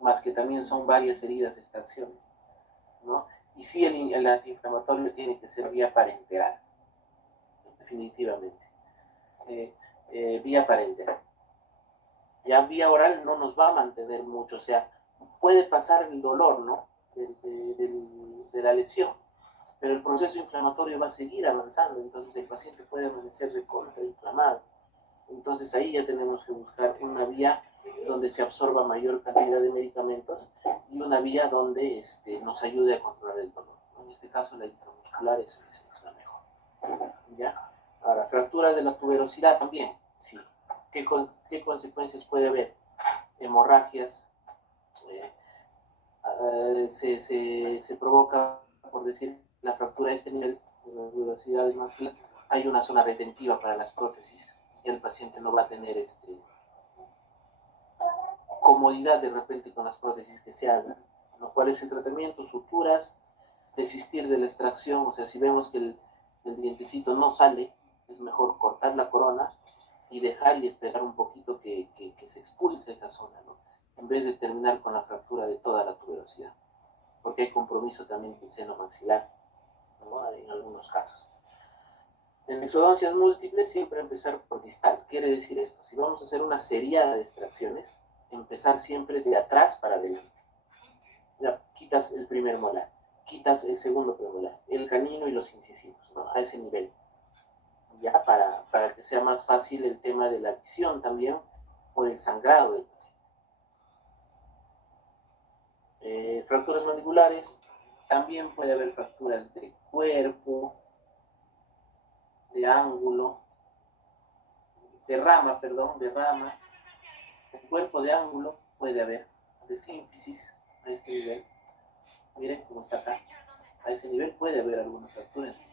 más que también son varias heridas, extracciones, ¿no? Y sí, el antiinflamatorio tiene que ser vía parenteral, definitivamente. Vía parenteral. Ya vía oral no nos va a mantener mucho, o sea, puede pasar el dolor, ¿no? de la lesión, pero el proceso inflamatorio va a seguir avanzando, entonces el paciente puede amanecer recontrainflamado. Entonces ahí ya tenemos que buscar una vía donde se absorba mayor cantidad de medicamentos y una vía donde nos ayude a controlar el dolor. En este caso la intramuscular es la mejor. ¿Ya? Ahora, fractura de la tuberosidad también, sí. ¿Qué consecuencias puede haber? Hemorragias, se provoca, por decir, la fractura de este nivel de la tuberosidad del maxilar, hay una zona retentiva para las prótesis y el paciente no va a tener comodidad de repente con las prótesis que se hagan. ¿Cuál es el tratamiento? Suturas, desistir de la extracción, o sea, si vemos que el dientecito no sale, es mejor cortar la corona y dejar y esperar un poquito que se expulse esa zona, ¿no? En vez de terminar con la fractura de toda la tuberosidad, porque hay compromiso también del seno maxilar, ¿no? En algunos casos. En exodoncias múltiples siempre empezar por distal. Quiere decir esto, si vamos a hacer una seriada de extracciones, empezar siempre de atrás para adelante. Ya quitas el primer molar, quitas el segundo premolar, el canino y los incisivos, ¿no? A ese nivel. Ya para que sea más fácil el tema de la visión también por el sangrado del paciente. Fracturas mandibulares, también puede haber fracturas de cuerpo, de ángulo, de rama, de cuerpo de ángulo puede haber, de sínfisis a este nivel. Miren cómo está acá. A ese nivel puede haber algunas fracturas.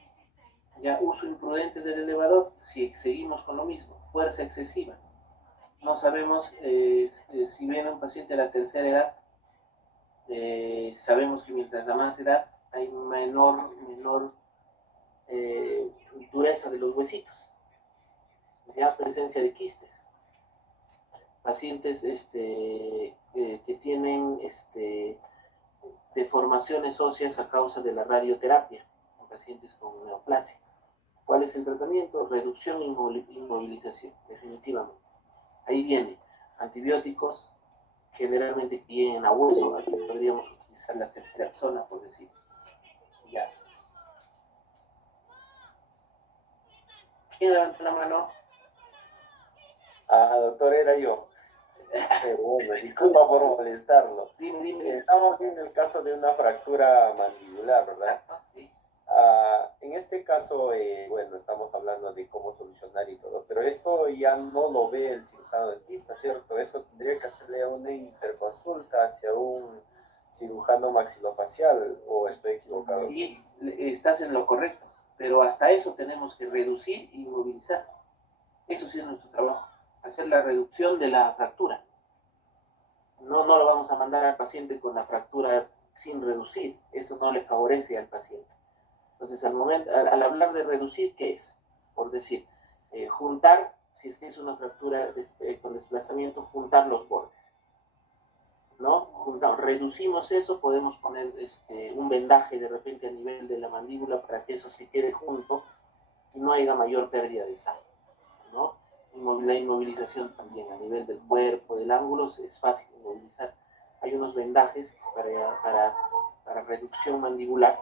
Ya uso imprudente del elevador, si seguimos con lo mismo, fuerza excesiva. No sabemos si viene un paciente a la tercera edad, sabemos que mientras la más edad hay menor dureza de los huesitos, ya presencia de quistes. Pacientes que tienen deformaciones óseas a causa de la radioterapia, pacientes con neoplasia. ¿Cuál es el tratamiento? Reducción e inmovilización, definitivamente. Ahí viene antibióticos, generalmente que lleguen a hueso, aquí podríamos utilizar la ceftriaxona, por decir. Ya. ¿Quién levanta la mano? Doctor, era yo. Pero bueno, disculpa por molestarlo. Dime. Estamos viendo el caso de una fractura mandibular, ¿verdad? Exacto, sí. En este caso, bueno, estamos hablando de cómo solucionar y todo, pero esto ya no lo ve el cirujano dentista, ¿cierto? Eso tendría que hacerle una interconsulta hacia un cirujano maxilofacial, ¿o estoy equivocado? Sí, estás en lo correcto, pero hasta eso tenemos que reducir y movilizar. Eso sí es nuestro trabajo, hacer la reducción de la fractura. No lo vamos a mandar al paciente con la fractura sin reducir, eso no le favorece al paciente. Entonces, al hablar de reducir, ¿qué es? Por decir, juntar, si es que es una fractura con desplazamiento, juntar los bordes, ¿no? Reducimos eso, podemos poner un vendaje de repente a nivel de la mandíbula para que eso se quede junto y no haya mayor pérdida de sangre, ¿no? La inmovilización también a nivel del cuerpo, del ángulo, es fácil inmovilizar. Hay unos vendajes para reducción mandibular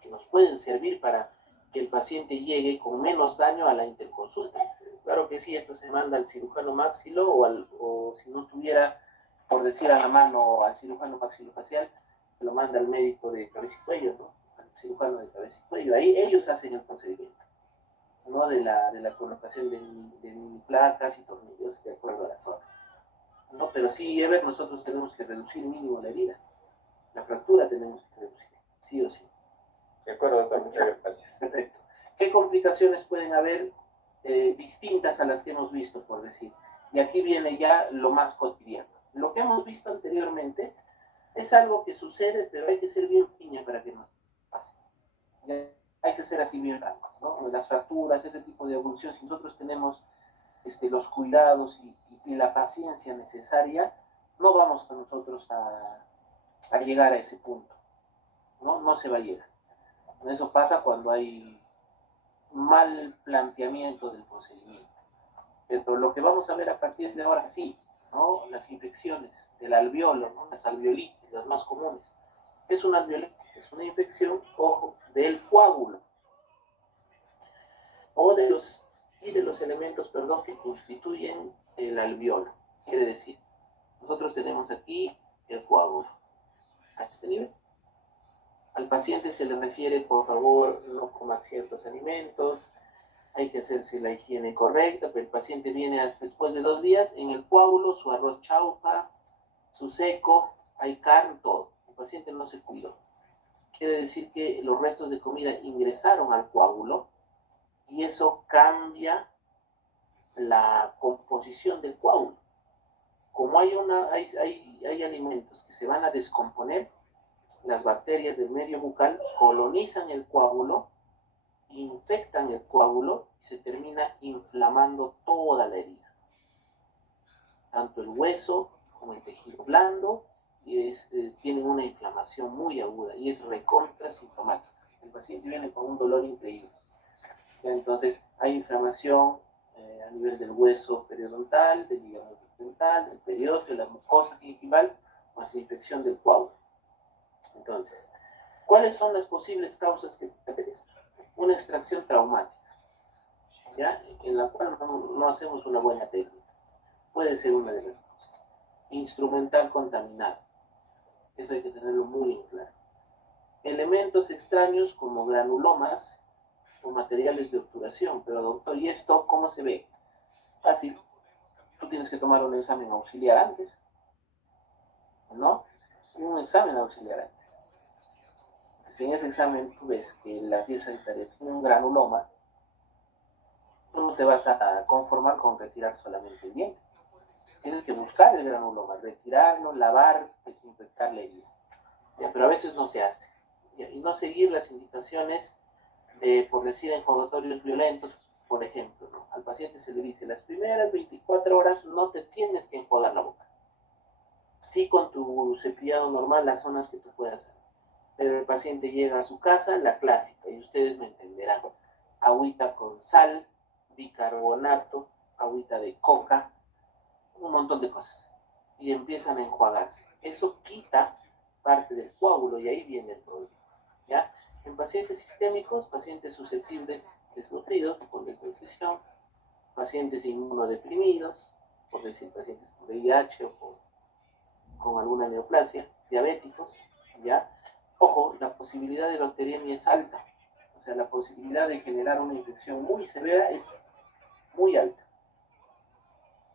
que nos pueden servir para que el paciente llegue con menos daño a la interconsulta. Claro que sí, esto se manda al cirujano maxilo o si no tuviera, por decir a la mano, al cirujano maxilofacial, lo manda al médico de cabeza y cuello, ¿no? Al cirujano de cabeza y cuello. Ahí ellos hacen el procedimiento, ¿no? De la colocación de placas y tornillos de acuerdo a la zona, ¿no? Pero sí, Ever, nosotros tenemos que reducir mínimo la herida. La fractura tenemos que reducir, sí o sí. De acuerdo, doctor, muchas gracias. Perfecto. ¿Qué complicaciones pueden haber distintas a las que hemos visto, por decir? Y aquí viene ya lo más cotidiano. Lo que hemos visto anteriormente es algo que sucede, pero hay que ser bien piña para que no pase. Hay que ser así bien francos, ¿no? Las fracturas, ese tipo de evolución, si nosotros tenemos los cuidados y la paciencia necesaria, no vamos nosotros a llegar a ese punto, ¿no? No se va a llegar. Eso pasa cuando hay mal planteamiento del procedimiento. Pero lo que vamos a ver a partir de ahora sí, ¿no? Las infecciones del alveolo, ¿no? Las alveolitis, las más comunes. ¿Qué es una alveolitis? Es una infección, ojo, del coágulo o de los elementos, perdón, que constituyen el alveolo. Quiere decir, nosotros tenemos aquí el coágulo a este nivel. Al paciente se le refiere, por favor, no coma ciertos alimentos, hay que hacerse la higiene correcta, pero el paciente viene después de 2 días, en el coágulo, su arroz chaufa, su seco, hay carne, todo. El paciente no se cuidó. Quiere decir que los restos de comida ingresaron al coágulo y eso cambia la composición del coágulo. Como hay alimentos que se van a descomponer, las bacterias del medio bucal colonizan el coágulo, infectan el coágulo y se termina inflamando toda la herida. Tanto el hueso como el tejido blando tienen una inflamación muy aguda y es recontra sintomática. El paciente viene con un dolor increíble. Entonces hay inflamación a nivel del hueso periodontal, del ligamento dental, del periósteo, de la mucosa gingival, más infección del coágulo. Entonces, ¿cuáles son las posibles causas que puede haber esto? Una extracción traumática, ¿ya? En la cual no hacemos una buena técnica. Puede ser una de las causas. Instrumental contaminado. Eso hay que tenerlo muy en claro. Elementos extraños como granulomas o materiales de obturación. Pero doctor, ¿y esto cómo se ve? Fácil. Tú tienes que tomar un examen auxiliar antes, ¿no? Un examen auxiliar antes. Si en ese examen tú ves que la pieza dentaria tiene un granuloma, tú no te vas a conformar con retirar solamente el diente. Tienes que buscar el granuloma, retirarlo, lavar, desinfectar la herida. Pero a veces no se hace. Y no seguir las indicaciones por decir, enjuagatorios violentos, por ejemplo, ¿no? Al paciente se le dice, las primeras 24 horas no te tienes que enjuagar la boca. Sí, con tu cepillado normal, las zonas que tú puedas hacer. Pero el paciente llega a su casa, la clásica, y ustedes me entenderán, agüita con sal, bicarbonato, agüita de coca, un montón de cosas, y empiezan a enjuagarse. Eso quita parte del coágulo y ahí viene el problema, ¿ya? En pacientes sistémicos, pacientes susceptibles, desnutridos, con desnutrición, pacientes inmunodeprimidos, por decir pacientes con VIH o con alguna neoplasia, diabéticos, ¿ya? Ojo, la posibilidad de bacteriemia es alta. O sea, la posibilidad de generar una infección muy severa es muy alta.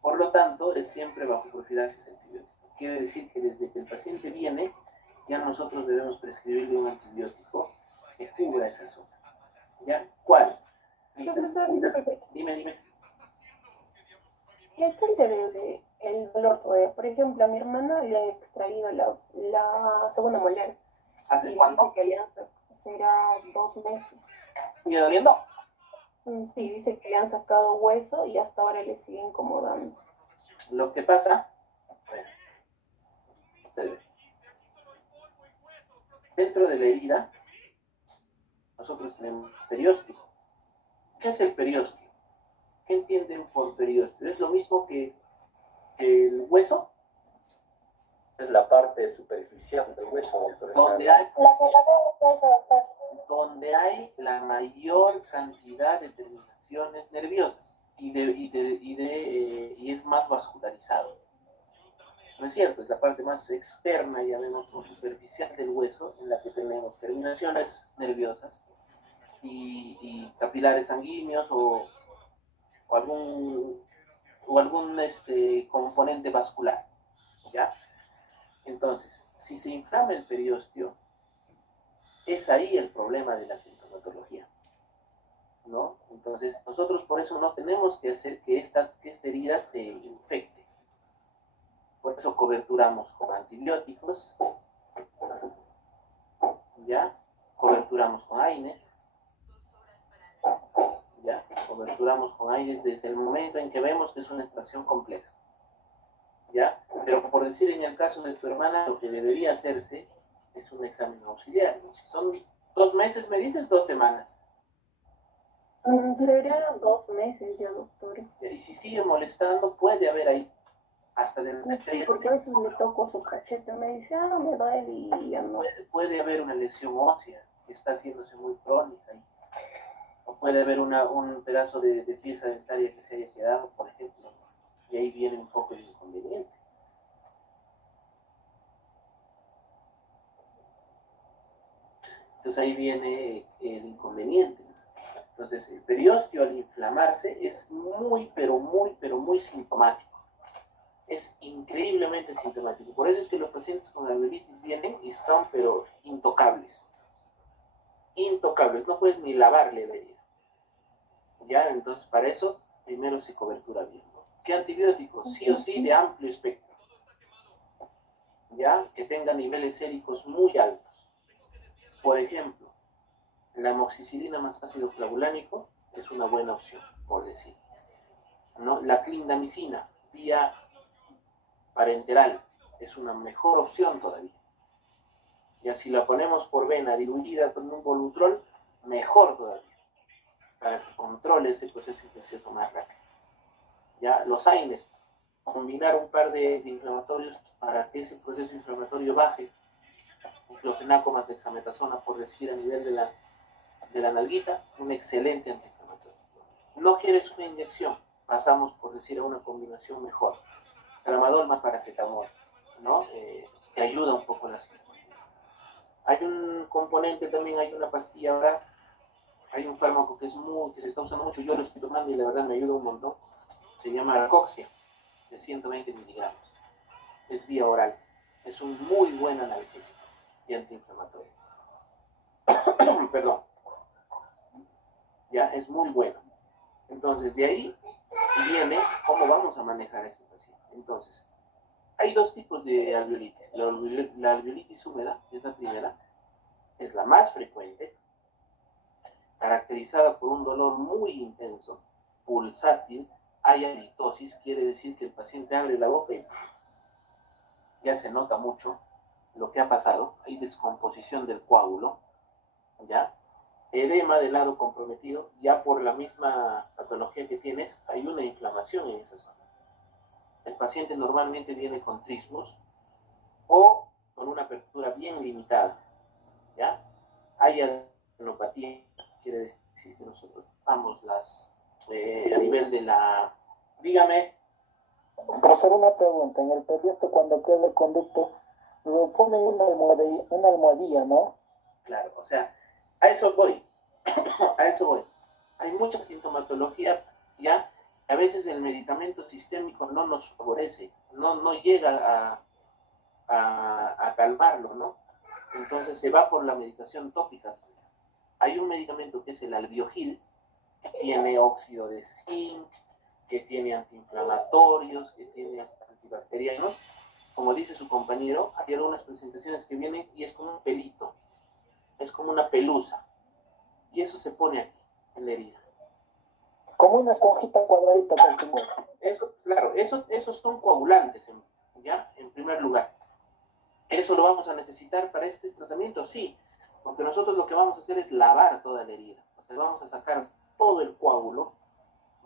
Por lo tanto, es siempre bajo profilaxis antibiótica. Quiere decir que desde que el paciente viene, ya nosotros debemos prescribirle un antibiótico que cubra esa zona. ¿Ya? ¿Cuál? Profesor, Dime. ¿y a qué se debe el dolor todavía? Por ejemplo, a mi hermana le han extraído la segunda molar ¿Hace y cuánto? dice que le han será 2 meses. ¿Sigue doliendo? Sí, dice que le han sacado hueso y hasta ahora le sigue incomodando. Lo que pasa, bueno, espérame. Dentro de la herida, nosotros tenemos periósteo. ¿Qué es el periósteo? ¿Qué entienden por periósteo? ¿Es lo mismo que el hueso? Es la parte superficial del hueso, doctor. Donde hay, La que no me hueso, doctor. donde hay la mayor cantidad de terminaciones nerviosas y es más vascularizado. No es cierto, es la parte más externa, llamémoslo superficial del hueso, en la que tenemos terminaciones nerviosas y capilares sanguíneos o algún componente vascular, ¿ya? Entonces, si se inflama el periósteo, es ahí el problema de la sintomatología, ¿no? Entonces, nosotros por eso no tenemos que hacer que esta herida se infecte. Por eso coberturamos con antibióticos, ¿ya? Coberturamos con AINES, ¿ya? Coberturamos con AINES desde el momento en que vemos que es una extracción compleja, ¿ya? Pero por decir, en el caso de tu hermana, lo que debería hacerse es un examen auxiliar. Si son 2 meses, me dices 2 semanas. Será 2 meses ya, doctor. Y si sigue molestando, puede haber ahí hasta del Sí, porque a veces me toco su cachete, me dice, me duele y ya no. puede haber una lesión ósea que está haciéndose muy crónica. O puede haber un pedazo de pieza dentaria que se haya quedado, por ejemplo. Y ahí viene un poco el inconveniente. Entonces ahí viene el inconveniente. Entonces el periósteo al inflamarse es muy, pero muy sintomático. Es increíblemente sintomático. Por eso es que los pacientes con alveolitis vienen y son pero intocables. Intocables, no puedes ni lavarle la herida. Ya, entonces para eso primero se cobertura bien. ¿Qué antibióticos? Sí o sí de amplio espectro. Ya, que tengan niveles séricos muy altos. Por ejemplo, la amoxicilina más ácido clavulánico es una buena opción, por decir, ¿no? La clindamicina vía parenteral es una mejor opción todavía. Y así la ponemos por vena diluida con un volutrol, mejor todavía, para que controle ese proceso infeccioso más rápido. Ya, los AINES, combinar un par de inflamatorios para que ese proceso inflamatorio baje, diclofenaco más dexametasona, por decir, a nivel de la nalguita, un excelente antiinflamatorio. No quieres una inyección, pasamos, por decir, a una combinación mejor. Tramadol más paracetamol, ¿no? Que ayuda un poco la situación. Hay un componente también, hay una pastilla ahora, hay un fármaco que se está usando mucho, yo lo estoy tomando y la verdad me ayuda un montón. Se llama Arcoxia, de 120 miligramos. Es vía oral. Es un muy buen analgésico y antiinflamatorio. Perdón. Ya, es muy bueno. Entonces, de ahí viene cómo vamos a manejar a este paciente. Entonces, hay 2 tipos de alveolitis. La alveolitis húmeda, que es la primera, es la más frecuente, caracterizada por un dolor muy intenso, pulsátil, hay halitosis, quiere decir que el paciente abre la boca y ya se nota mucho lo que ha pasado, hay descomposición del coágulo, ¿ya? Edema del lado comprometido, ya por la misma patología que tienes, hay una inflamación en esa zona. El paciente normalmente viene con trismus o con una apertura bien limitada, ¿ya? Hay adenopatía, quiere decir que nosotros vamos a nivel de la... Dígame. Profesor, una pregunta. En el periósteo, cuando queda el conducto, lo ponen una almohadilla, ¿no? Claro, o sea, a eso voy. A eso voy. Hay mucha sintomatología, ya, a veces el medicamento sistémico no nos favorece, no llega a calmarlo, ¿no? Entonces se va por la medicación tópica. Hay un medicamento que es el Albiogil, que tiene óxido de zinc, que tiene antiinflamatorios, que tiene hasta antibacterianos. Como dice su compañero, hay algunas presentaciones que vienen y es como un pelito, es como una pelusa, y eso se pone aquí, en la herida. Como una esponjita cuadradita. Eso, claro, esos son coagulantes, ¿ya? En primer lugar. ¿Eso lo vamos a necesitar para este tratamiento? Sí, porque nosotros lo que vamos a hacer es lavar toda la herida. O sea, vamos a sacar todo el coágulo,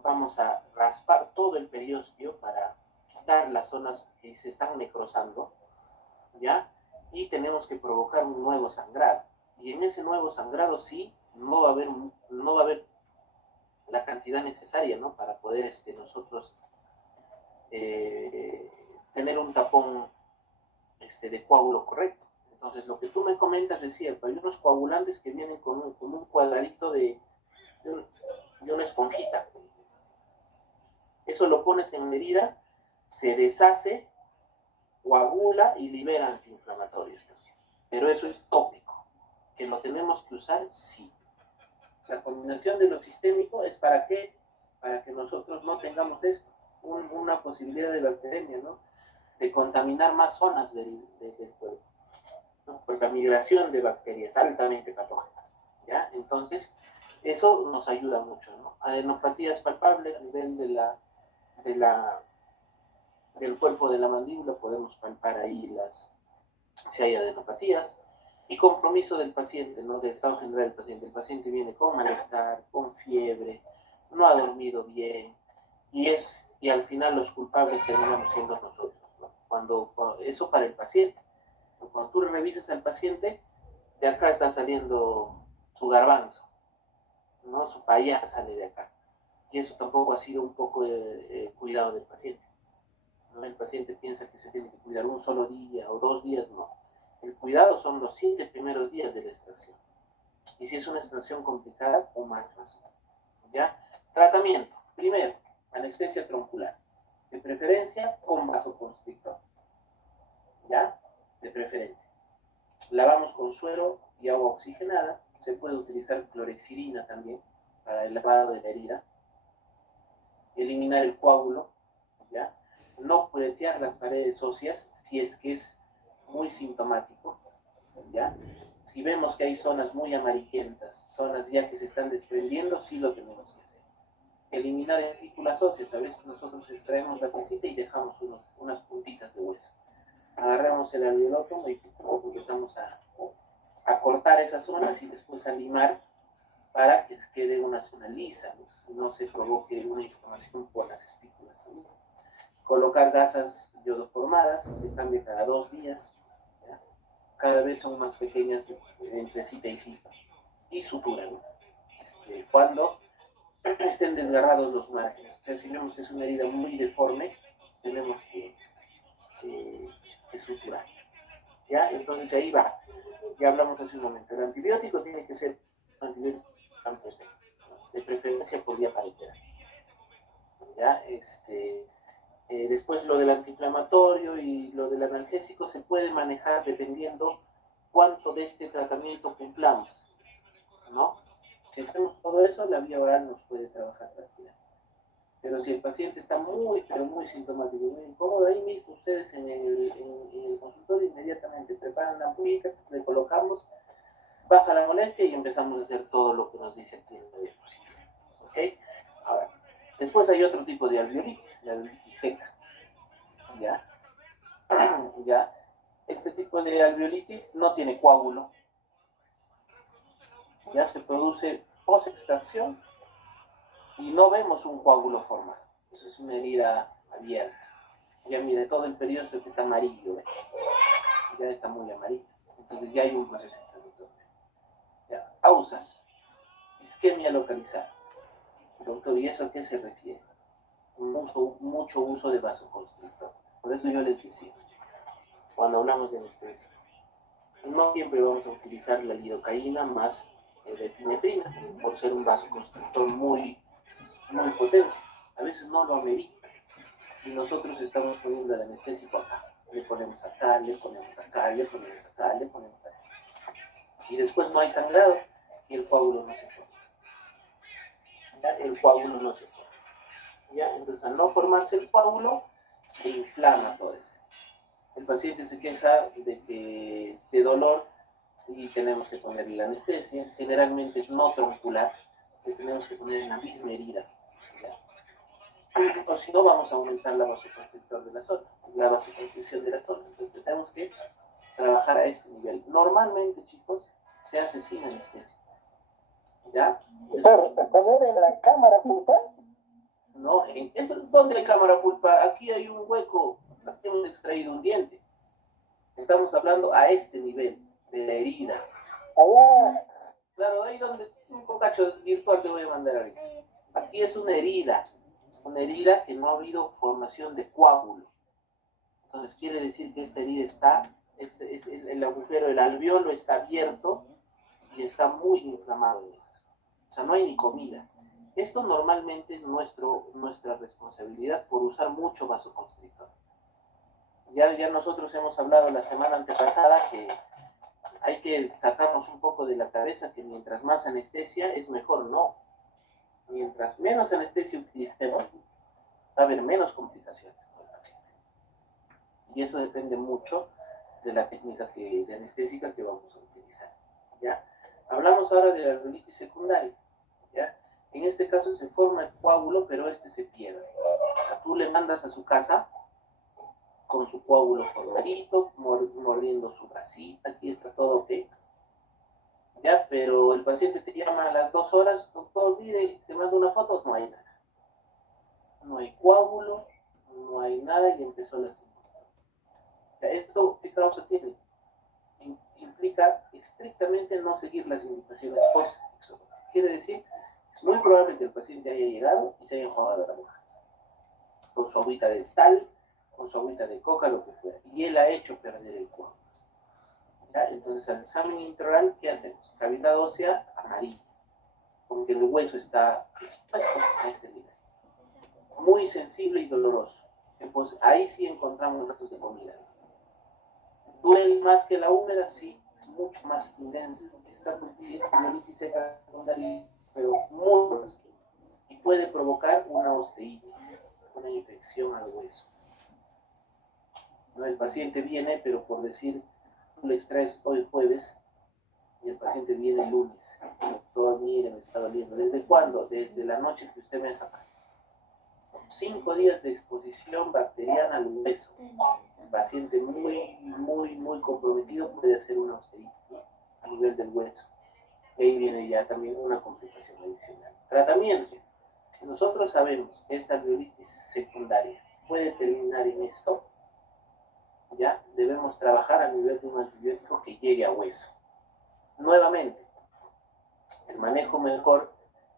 vamos a raspar todo el periósteo para quitar las zonas que se están necrosando, ¿ya? Y tenemos que provocar un nuevo sangrado. Y en ese nuevo sangrado sí, no va a haber la cantidad necesaria, ¿no? Para poder nosotros tener un tapón de coágulo correcto. Entonces, lo que tú me comentas es cierto. Hay unos coagulantes que vienen con un cuadradito de una esponjita. Eso lo pones en la herida, se deshace, coagula y libera antiinflamatorios. Pero eso es tópico. ¿Que lo tenemos que usar? Sí. La combinación de lo sistémico es ¿para qué? Para que nosotros no tengamos esto, una posibilidad de bacteremia, ¿no? De contaminar más zonas del cuerpo, ¿no? Por la migración de bacterias altamente patógenas, ¿ya? Entonces, eso nos ayuda mucho, ¿no? Adenopatías palpables a nivel del cuerpo de la mandíbula, podemos palpar ahí si hay adenopatías. Y compromiso del paciente, ¿no? Del estado general del paciente. El paciente viene con malestar, con fiebre, no ha dormido bien, y al final los culpables terminamos siendo nosotros, ¿no? Eso para el paciente. Cuando tú revisas al paciente, de acá está saliendo su garbanzo, ¿no? Su payá sale de acá. Y eso tampoco ha sido un poco cuidado del paciente, ¿no? El paciente piensa que se tiene que cuidar un solo día o 2 días, no. El cuidado son los 7 primeros días de la extracción. Y si es una extracción complicada, o más razón. ¿Ya? Tratamiento. Primero, anestesia troncular. De preferencia, con vasoconstrictor. ¿Ya? De preferencia. Lavamos con suero y agua oxigenada. Se puede utilizar clorexidina también para el lavado de la herida. Eliminar el coágulo. ¿Ya? No puretear las paredes óseas si es que es muy sintomático, ¿ya? Si vemos que hay zonas muy amarillentas, zonas ya que se están desprendiendo, sí lo tenemos que hacer. Eliminar partículas óseas, a veces nosotros extraemos la piecita y dejamos unas puntitas de hueso. Agarramos el alveolótomo y empezamos a cortar esas zonas y después a limar para que se quede una zona lisa, no se provoque una inflamación por las espículas. Colocar gasas iodoformadas, se cambia cada 2 días, ¿ya? Cada vez son más pequeñas entre cita y cita, y sutura, ¿no? Cuando estén desgarrados los márgenes, o sea, si vemos que es una herida muy deforme, tenemos que suturar, ¿ya? Entonces ahí va, ya hablamos hace un momento, el antibiótico tiene que ser un antibiótico de preferencia por vía parenteral, ¿ya? Después lo del antiinflamatorio y lo del analgésico se puede manejar dependiendo cuánto de este tratamiento cumplamos, ¿no? Si hacemos todo eso, la vía oral nos puede trabajar rápida. Pero si el paciente está pero muy sintomático, muy incómodo, ahí mismo ustedes en el consultorio inmediatamente preparan la ampollita, le colocamos, baja la molestia y empezamos a hacer todo lo que nos dice aquí en la diapositiva. ¿Ok? Ahora, después hay otro tipo de alveolitis, la alveolitis seca. ¿Ya? ¿Ya? Este tipo de alveolitis no tiene coágulo. Ya se produce post-extracción y no vemos un coágulo formado. Eso es una herida abierta. Ya mire, todo el periósteo que está amarillo, ¿ves? Ya está muy amarillo. Entonces ya hay un proceso inflamatorio. ¿Ya? Pausas. Isquemia localizada. Doctor, ¿y eso a qué se refiere? Mucho uso de vasoconstrictor. Por eso yo les decía, cuando hablamos de anestesia, no siempre vamos a utilizar la lidocaína más de epinefrina, por ser un vasoconstrictor muy, muy potente. A veces no lo amerita. Y nosotros estamos poniendo el anestésico acá. Le ponemos acá, le ponemos acá, le ponemos acá, le ponemos acá. Y después no hay sangrado y el coágulo no se forma. ¿Ya? El coágulo no se forma. ¿Ya? Entonces, al no formarse el coágulo, se inflama todo eso. El paciente se queja de dolor y tenemos que ponerle la anestesia. Generalmente es no troncular, que tenemos que poner en la misma herida. ¿Ya? O si no, vamos a aumentar la vasoconstricción de la zona, la vasoconstricción de la zona. Entonces, tenemos que trabajar a este nivel. Normalmente, chicos, se hace sin anestesia. ¿Ya? Doctor, ¿poner en la cámara pulpar? No, eso es donde hay cámara pulpar. Aquí hay un hueco, aquí hemos extraído un diente. Estamos hablando a este nivel de la herida. Allá. Claro, ahí donde un cocacho virtual te voy a mandar ahorita. Aquí es una herida que no ha habido formación de coágulo. Entonces quiere decir que esta herida está, el agujero, el alveolo está abierto y está muy inflamado en esas cosas. O sea, no hay ni comida. Esto normalmente es nuestra responsabilidad por usar mucho vasoconstrictor. Ya nosotros hemos hablado la semana antepasada que hay que sacarnos un poco de la cabeza que mientras más anestesia es mejor. No. Mientras menos anestesia utilicemos, va a haber menos complicaciones con el paciente. Y eso depende mucho de la técnica de anestésica que vamos a utilizar. ¿Ya? Hablamos ahora de la alveolitis secundaria. ¿Ya? En este caso se forma el coágulo, pero este se pierde. O sea, tú le mandas a su casa con su coágulo formadito, mordiendo su bracita, aquí está todo ok. Ya, pero el paciente te llama a las 2 horas, doctor, mire, te mando una foto, no hay nada. No hay coágulo, no hay nada y empezó la cirugía. ¿Esto qué causa tiene? Implica estrictamente no seguir las indicaciones post-exóticas. Quiere decir, es muy probable que el paciente haya llegado y se haya enjuagado la boca con su agüita de sal, con su agüita de coca, lo que fuera. Y él ha hecho perder el coágulo. ¿Ya? Entonces, al examen intraoral, ¿qué hacemos? Cavidad ósea amarilla, porque el hueso está expuesto a este nivel. Muy sensible y doloroso. Pues ahí sí encontramos restos de comida. ¿Duele más que la húmeda? Sí, es mucho más intensa. Esta alveolitis seca secundaria, pero muy más. Y puede provocar una osteitis, una infección al hueso. ¿No? El paciente viene, pero por decir, tú le extraes hoy jueves y el paciente viene el lunes. Doctor, mire, me está doliendo. ¿Desde cuándo? Desde la noche que usted me saca. 5 días de exposición bacteriana al hueso. El paciente muy comprometido puede hacer una osteitis, ¿no? A nivel del hueso. Y ahí viene ya también una complicación adicional. Tratamiento. Si nosotros sabemos que esta alveolitis secundaria puede terminar en esto, ya debemos trabajar a nivel de un antibiótico que llegue a hueso. Nuevamente, el manejo mejor,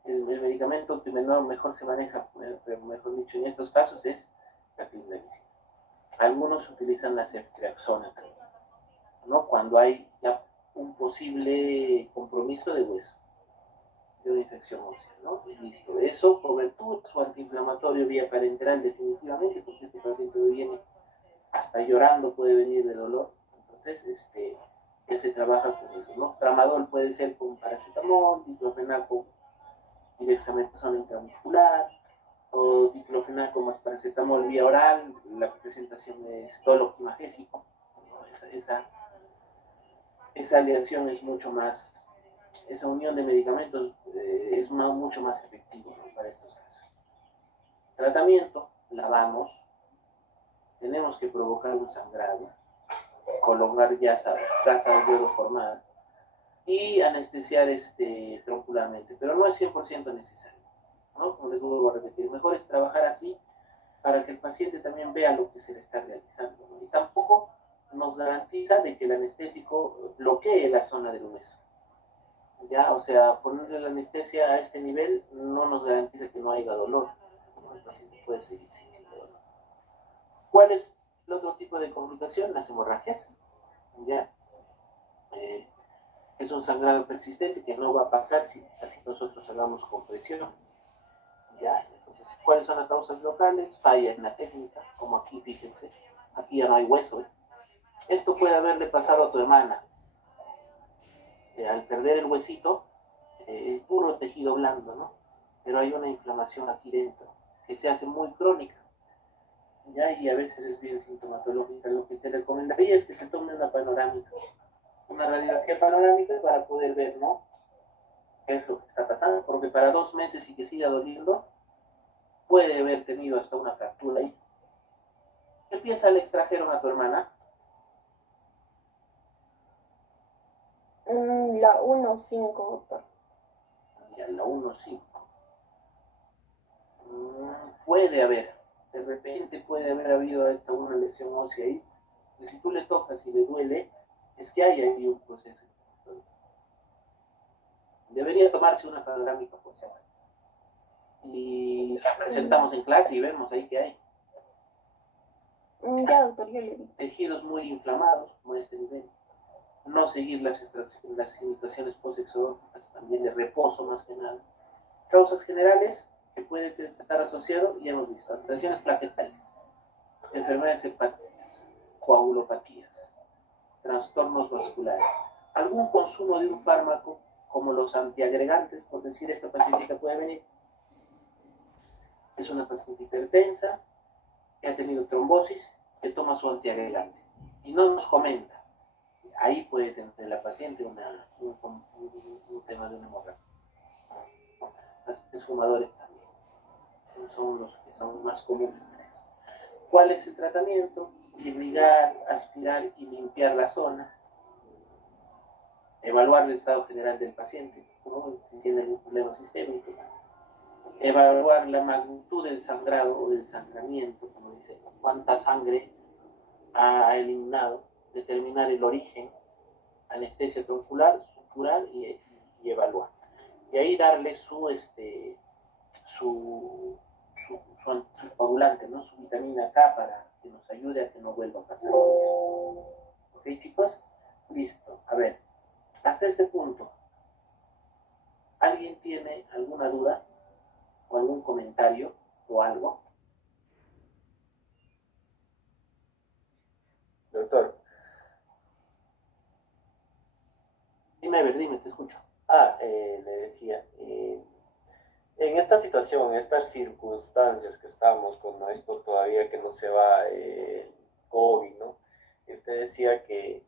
el medicamento que mejor se maneja, mejor dicho, en estos casos es la clindamicina. Algunos utilizan la ceftriaxona, ¿no? Cuando hay ya un posible compromiso de hueso, de una infección ósea, ¿no? Y listo. Eso, cobertura, su antiinflamatorio vía parenteral definitivamente, porque este paciente viene hasta llorando, puede venir de dolor. Entonces, ya se trabaja con eso, ¿no? Tramadol puede ser con paracetamol, diclofenaco y dexametasona intramuscular, o diclofenaco más paracetamol vía oral. La presentación es doloquimagésico, ¿no? Esa aleación es mucho más, esa unión de medicamentos es mucho más efectivo, ¿no? Para estos casos. Tratamiento, lavamos, tenemos que provocar un sangrado, colocar gasa alveolo formada y anestesiar troncularmente, pero no es 100% necesario, ¿no? Como les vuelvo a repetir, mejor es trabajar así para que el paciente también vea lo que se le está realizando, ¿no? Y tampoco nos garantiza de que el anestésico bloquee la zona del hueso. Ya, o sea, ponerle la anestesia a este nivel no nos garantiza que no haya dolor, ¿no? El paciente puede seguir sintiendo dolor. ¿Cuál es el otro tipo de complicación? Las hemorragias. ¿Ya? Es un sangrado persistente que no va a pasar si así nosotros hagamos compresión. Ya, entonces, ¿cuáles son las causas locales? Falla en la técnica, como aquí, fíjense, aquí ya no hay hueso. Esto puede haberle pasado a tu hermana. Al perder el huesito, es puro tejido blando, ¿no? Pero hay una inflamación aquí dentro que se hace muy crónica, ¿ya? Y a veces es bien sintomatológica. Lo que se recomendaría es que se tome una panorámica, una radiografía panorámica para poder ver, ¿no? ¿Qué es lo que está pasando? Porque para 2 meses y que siga doliendo, puede haber tenido hasta una fractura ahí. ¿Qué pieza le extrajeron a tu hermana? La 1.5, doctor. Ya, la 1.5. Puede haber, de repente puede haber habido hasta una lesión ósea ahí. Y si tú le tocas y le duele, es que hay ahí un proceso. Debería tomarse una panorámica por si acaso. Y la presentamos en clase y vemos ahí que hay Ya, doctor, yo le digo. tejidos muy inflamados, como este nivel. No seguir las indicaciones post-exodóticas, también de reposo más que nada. Causas generales que puede estar asociado, ya hemos visto, alteraciones plaquetales, enfermedades hepáticas, coagulopatías, trastornos vasculares, algún consumo de un fármaco como los antiagregantes, por decir, esta paciente puede venir, es una paciente hipertensa, que ha tenido trombosis, que toma su antiagregante y no nos comenta. Ahí puede tener la paciente un tema de una hemorragia. Los fumadores también son los que son más comunes para eso. ¿Cuál es el tratamiento? Irrigar, aspirar y limpiar la zona. Evaluar el estado general del paciente, ¿no? Si tiene algún problema sistémico. Evaluar la magnitud del sangrado o del sangramiento, como dice, cuánta sangre ha eliminado, determinar el origen, anestesia troncular, sutural y evaluar. Y ahí darle su anticoagulante, ¿no? Su vitamina K para que nos ayude a que no vuelva a pasar lo mismo. ¿Ok, chicos? Listo. A ver, hasta este punto, ¿alguien tiene alguna duda o algún comentario o algo? Doctor. Dime, a ver, dime, te escucho. Le decía, en esta situación, en estas circunstancias que estamos con esto todavía que no se va el COVID, ¿no? Usted decía que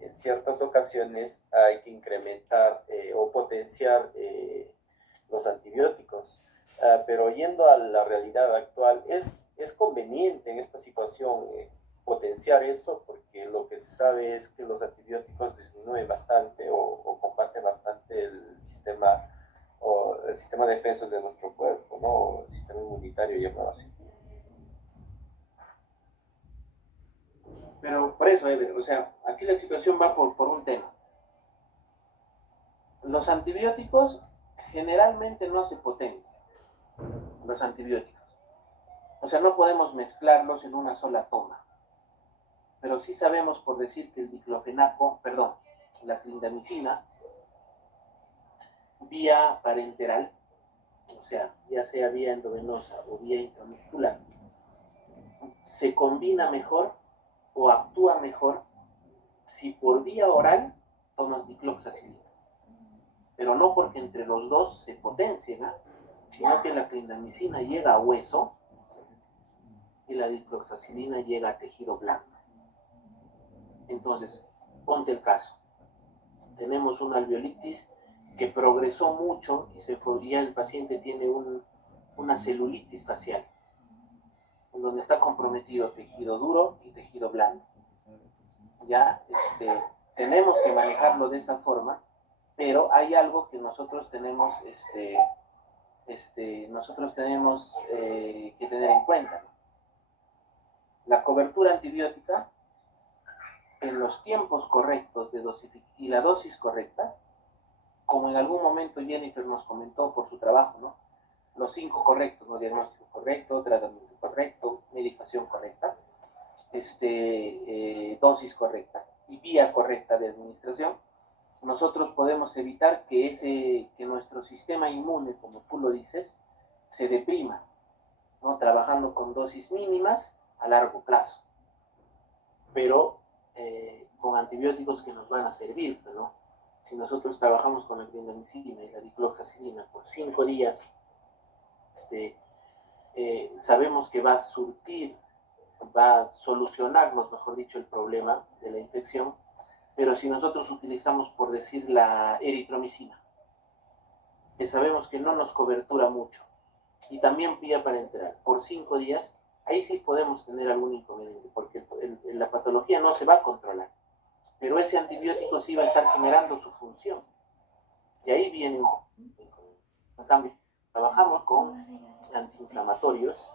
en ciertas ocasiones hay que incrementar o potenciar los antibióticos. Pero yendo a la realidad actual, ¿es conveniente en esta situación potenciar eso? Porque lo que se sabe es que los antibióticos disminuyen bastante o combaten bastante el sistema de defensas de nuestro cuerpo, ¿no? El sistema inmunitario llamado así. Pero por eso, Ever, o sea, aquí la situación va por un tema. Los antibióticos generalmente no se potencian, los antibióticos. O sea, no podemos mezclarlos en una sola toma. Pero sí sabemos, por decir, que el diclofenaco, perdón, la clindamicina, vía parenteral, o sea, ya sea vía endovenosa o vía intramuscular, se combina mejor o actúa mejor si por vía oral tomas dicloxacilina. Pero no porque entre los dos se potencien, ¿eh? Sino que la clindamicina llega a hueso y la dicloxacilina llega a tejido blando. Entonces, ponte el caso. Tenemos una alveolitis que progresó mucho y ya el paciente tiene una celulitis facial, en donde está comprometido tejido duro y tejido blando. Ya tenemos que manejarlo de esa forma, pero hay algo que nosotros tenemos, que tener en cuenta. La cobertura antibiótica en los tiempos correctos de y la dosis correcta, como en algún momento Jennifer nos comentó por su trabajo, ¿no? Los 5 correctos, ¿no? Diagnóstico correcto, tratamiento correcto, medicación correcta, dosis correcta y vía correcta de administración. nosotros podemos evitar que nuestro sistema inmune, como tú lo dices, se deprima, ¿no? Trabajando con dosis mínimas a largo plazo, pero con antibióticos que nos van a servir, ¿no? Si nosotros trabajamos con la clindamicina y la dicloxacilina por 5 días, sabemos que va a solucionarnos, mejor dicho, el problema de la infección, pero si nosotros utilizamos, por decir, la eritromicina, que sabemos que no nos cobertura mucho, y también vía parenteral, por 5 días, ahí sí podemos tener algún inconveniente, porque la patología no se va a controlar, pero ese antibiótico sí va a estar generando su función. Y ahí viene un en cambio, trabajamos con antiinflamatorios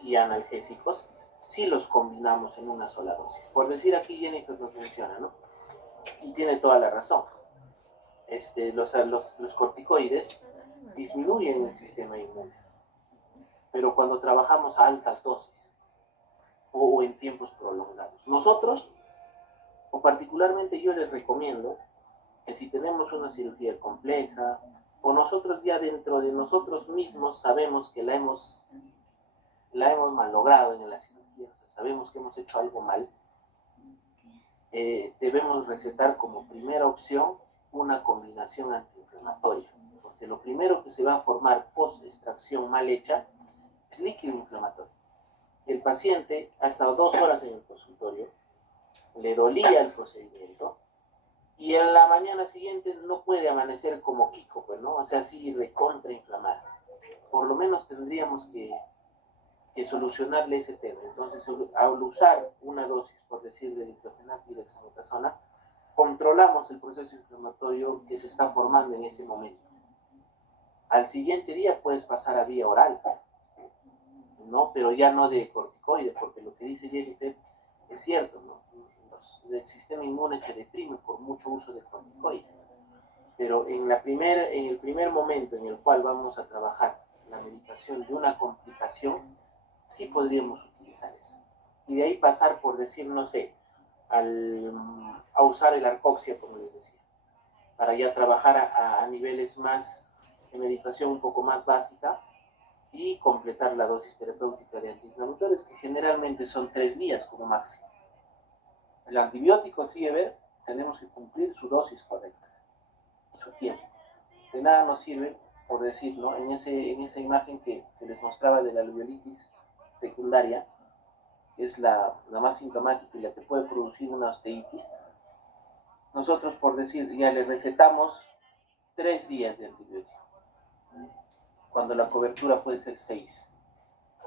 y analgésicos si los combinamos en una sola dosis. Por decir, aquí Jennifer nos menciona, ¿no? Y tiene toda la razón. Los corticoides disminuyen el sistema inmune, pero cuando trabajamos a altas dosis o en tiempos prolongados. Nosotros, o particularmente yo les recomiendo que si tenemos una cirugía compleja, o nosotros ya dentro de nosotros mismos sabemos que la hemos malogrado en la cirugía, o sea, sabemos que hemos hecho algo mal, debemos recetar como primera opción una combinación antiinflamatoria, porque lo primero que se va a formar post-extracción mal hecha es líquido inflamatorio. El paciente ha estado 2 horas en el consultorio, le dolía el procedimiento, y en la mañana siguiente no puede amanecer como Kiko, pues, ¿no? O sea, así recontrainflamado. Por lo menos tendríamos que solucionarle ese tema. Entonces, al usar una dosis, por decir, de diclofenac y dexametasona, controlamos el proceso inflamatorio que se está formando en ese momento. Al siguiente día puedes pasar a vía oral, ¿no? Pero ya no de corticoides, porque lo que dice Jennifer es cierto, ¿no? El sistema inmune se deprime por mucho uso de corticoides. Pero en el primer momento en el cual vamos a trabajar la medicación de una complicación, sí podríamos utilizar eso. Y de ahí pasar, por decir, no sé, a usar el arcoxia, como les decía, para ya trabajar a niveles más de medicación un poco más básica y completar la dosis terapéutica de antiinflamatorios, que generalmente son 3 días como máximo. El antibiótico, sí, tenemos que cumplir su dosis correcta, su tiempo. De nada nos sirve, por decir, ¿no? En esa imagen que les mostraba de la alveolitis secundaria, que es la más sintomática y la que puede producir una osteitis, nosotros, por decir, ya le recetamos 3 días de antibiótico, cuando la cobertura puede ser 6.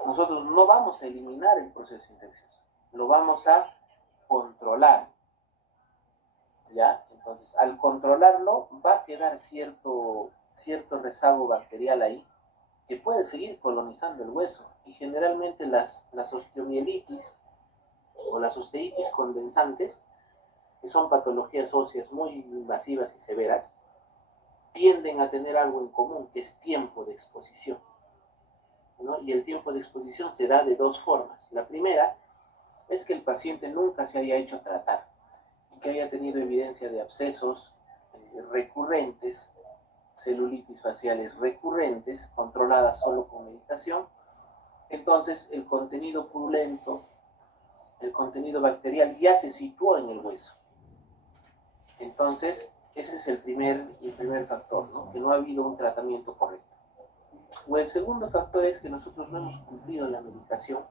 Nosotros no vamos a eliminar el proceso infeccioso, lo vamos a controlar, ¿ya? Entonces, al controlarlo, va a quedar cierto rezago bacterial ahí, que puede seguir colonizando el hueso, y generalmente las osteomielitis o las osteitis condensantes, que son patologías óseas muy invasivas y severas, tienden a tener algo en común, que es tiempo de exposición, ¿no? Y el tiempo de exposición se da de 2 formas. La primera es que el paciente nunca se haya hecho tratar y que haya tenido evidencia de abscesos recurrentes, celulitis faciales recurrentes, controladas solo con medicación. Entonces el contenido purulento, el contenido bacterial ya se situó en el hueso. Entonces ese es el primer factor, ¿no? Que no ha habido un tratamiento correcto. O el segundo factor es que nosotros no hemos cumplido la medicación,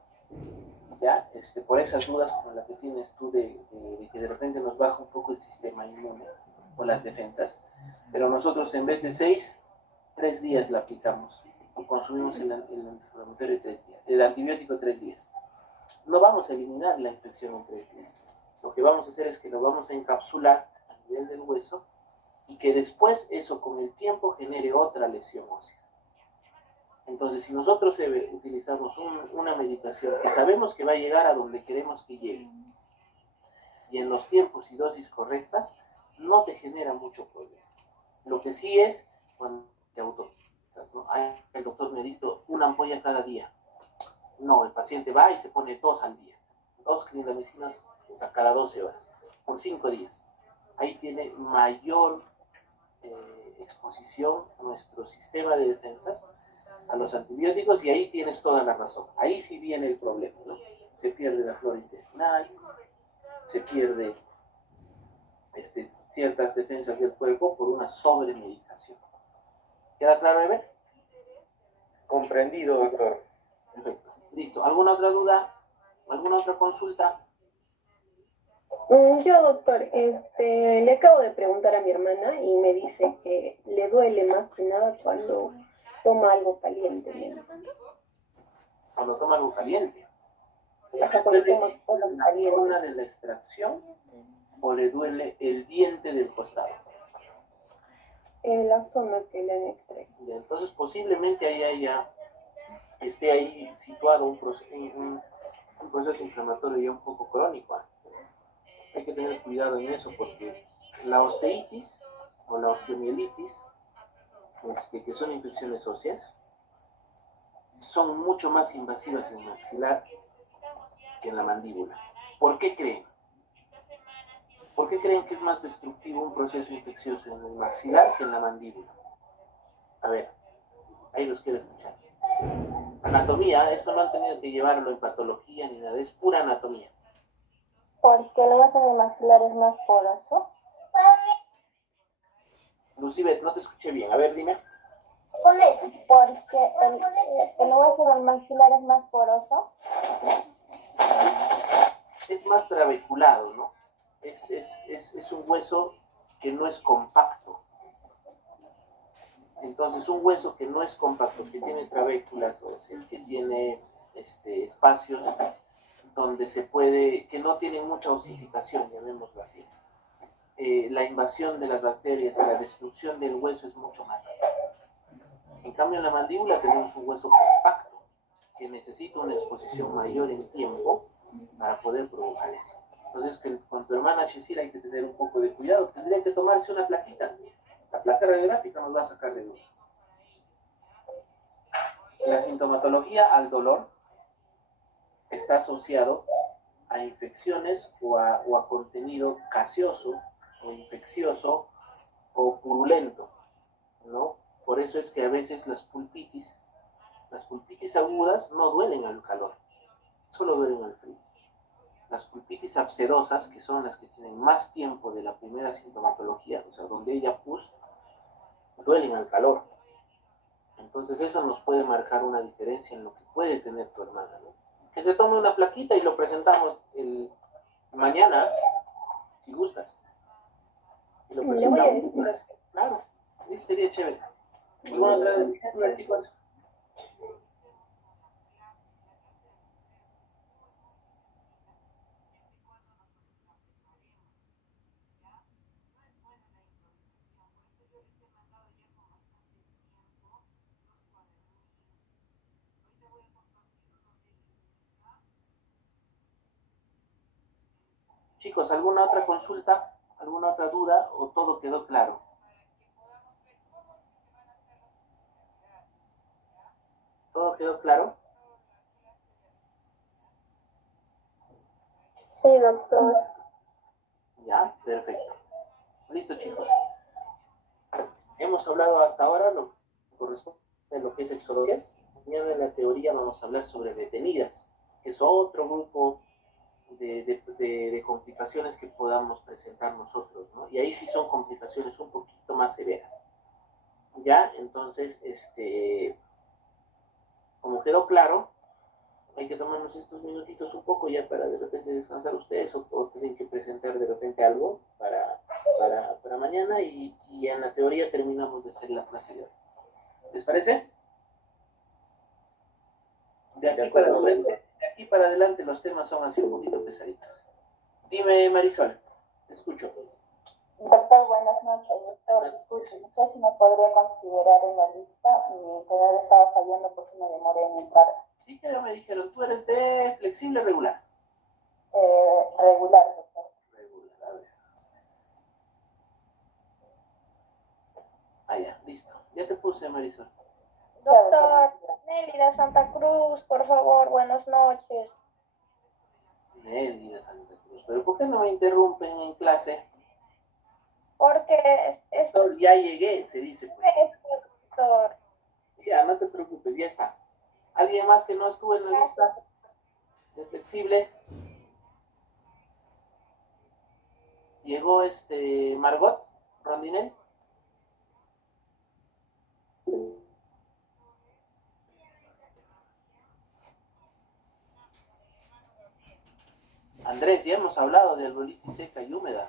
¿ya? Por esas dudas como la que tienes tú de que de repente nos baja un poco el sistema inmune o las defensas, pero nosotros en vez de 6, 3 días la aplicamos o consumimos el antiinflamatorio 3 días, el antibiótico 3 días. No vamos a eliminar la infección en 3 días. Lo que vamos a hacer es que lo vamos a encapsular a nivel del hueso y que después eso con el tiempo genere otra lesión ósea. Entonces, si nosotros utilizamos una medicación que sabemos que va a llegar a donde queremos que llegue y en los tiempos y dosis correctas, no te genera mucho problema. Lo que sí es cuando te autopsicas, ¿no? Ay, el doctor me dijo una ampolla cada día. No, el paciente va y se pone 2 al día. 2 clindamicinas, o sea, cada 12 horas, por 5 días. ahí tiene mayor exposición nuestro sistema de defensas a los antibióticos y ahí tienes toda la razón. Ahí sí viene el problema, ¿no? Se pierde la flora intestinal, se pierde ciertas defensas del cuerpo por una sobremedicación. ¿Queda claro, Ever? Comprendido, doctor. Perfecto. Listo. ¿Alguna otra duda? ¿Alguna otra consulta? Yo, doctor, le acabo de preguntar a mi hermana y me dice que le duele más que nada cuando toma algo caliente. Cuando toma algo caliente. Ajá, cuando toma cosas ¿La calientes. zona de la extracción o le duele el diente del costado? La zona que le han extraído. Y entonces posiblemente esté ahí situado un proceso inflamatorio ya un poco crónico. Hay que tener cuidado en eso porque la osteitis o la osteomielitis, que son infecciones óseas, son mucho más invasivas en el maxilar que en la mandíbula. ¿Por qué creen? ¿Por qué creen que es más destructivo un proceso infeccioso en el maxilar que en la mandíbula? A ver, ahí los quiero escuchar. Anatomía, esto no han tenido que llevarlo en patología ni nada, es pura anatomía. Porque el hueso del maxilar es más poroso. Lucibet, no te escuché bien. A ver, dime. Porque el hueso del maxilar es más poroso. Es más trabeculado, ¿no? Es un hueso que no es compacto. Entonces, un hueso que no es compacto, que tiene trabéculas, o sea, es que tiene espacios donde se puede, que no tienen mucha osificación, llamémoslo así. La invasión de las bacterias y la destrucción del hueso es mucho más rápida. En cambio, en la mandíbula tenemos un hueso compacto que necesita una exposición mayor en tiempo para poder provocar eso. Entonces, con tu hermana Shesira hay que tener un poco de cuidado. Tendría que tomarse una plaquita. La placa radiográfica nos va a sacar de duda. La sintomatología al dolor está asociado a infecciones o a contenido gaseoso o infeccioso o purulento, ¿no? Por eso es que a veces las pulpitis agudas no duelen al calor, solo duelen al frío. Las pulpitis abscedosas, que son las que tienen más tiempo de la primera sintomatología, o sea, donde ella pus, duelen al calor. Entonces eso nos puede marcar una diferencia en lo que puede tener tu hermana, ¿no? Que se tome una plaquita y lo presentamos mañana, si gustas. Y lo Le voy a presentamos. decir. Claro, sí, sería chévere. ¿Alguna otra duda, chicos? Chicos, ¿alguna otra consulta? ¿Alguna otra duda? ¿O todo quedó claro? ¿Todo quedó claro? Sí, doctor. Ya, perfecto. Listo, chicos. Hemos hablado hasta ahora lo que corresponde a lo que es exodología. Mañana en la teoría vamos a hablar sobre detenidas, que es otro grupo de complicaciones que podamos presentar nosotros, ¿no? Y ahí sí son complicaciones un poquito más severas. Ya, entonces, como quedó claro, hay que tomarnos estos minutitos un poco ya para de repente descansar ustedes o tienen que presentar de repente algo para mañana y en la teoría terminamos de hacer la clase de hoy. ¿Les parece? De aquí para adelante los temas son así un poquito pesaditos. Dime, Marisol, te escucho. Doctor, buenas noches. Doctor, disculpe, no sé si me podría considerar en la lista. Mi internet estaba fallando, por si me demoré en entrar. Sí, que ya me dijeron, tú eres de flexible regular. Regular, doctor. Regular, a ver. Ah, ya, listo. Ya te puse, Marisol. Doctor, Nelly de Santa Cruz, por favor, buenas noches. Nelly de Santa Cruz. Pero ¿por qué no me interrumpen en clase? Doctor, ya llegué, se dice. Pues. Doctor. Ya, no te preocupes, ya está. ¿Alguien más que no estuvo en la lista de flexible? Llegó Margot Rondinel. Andrés, ya hemos hablado de albolitis seca y húmeda.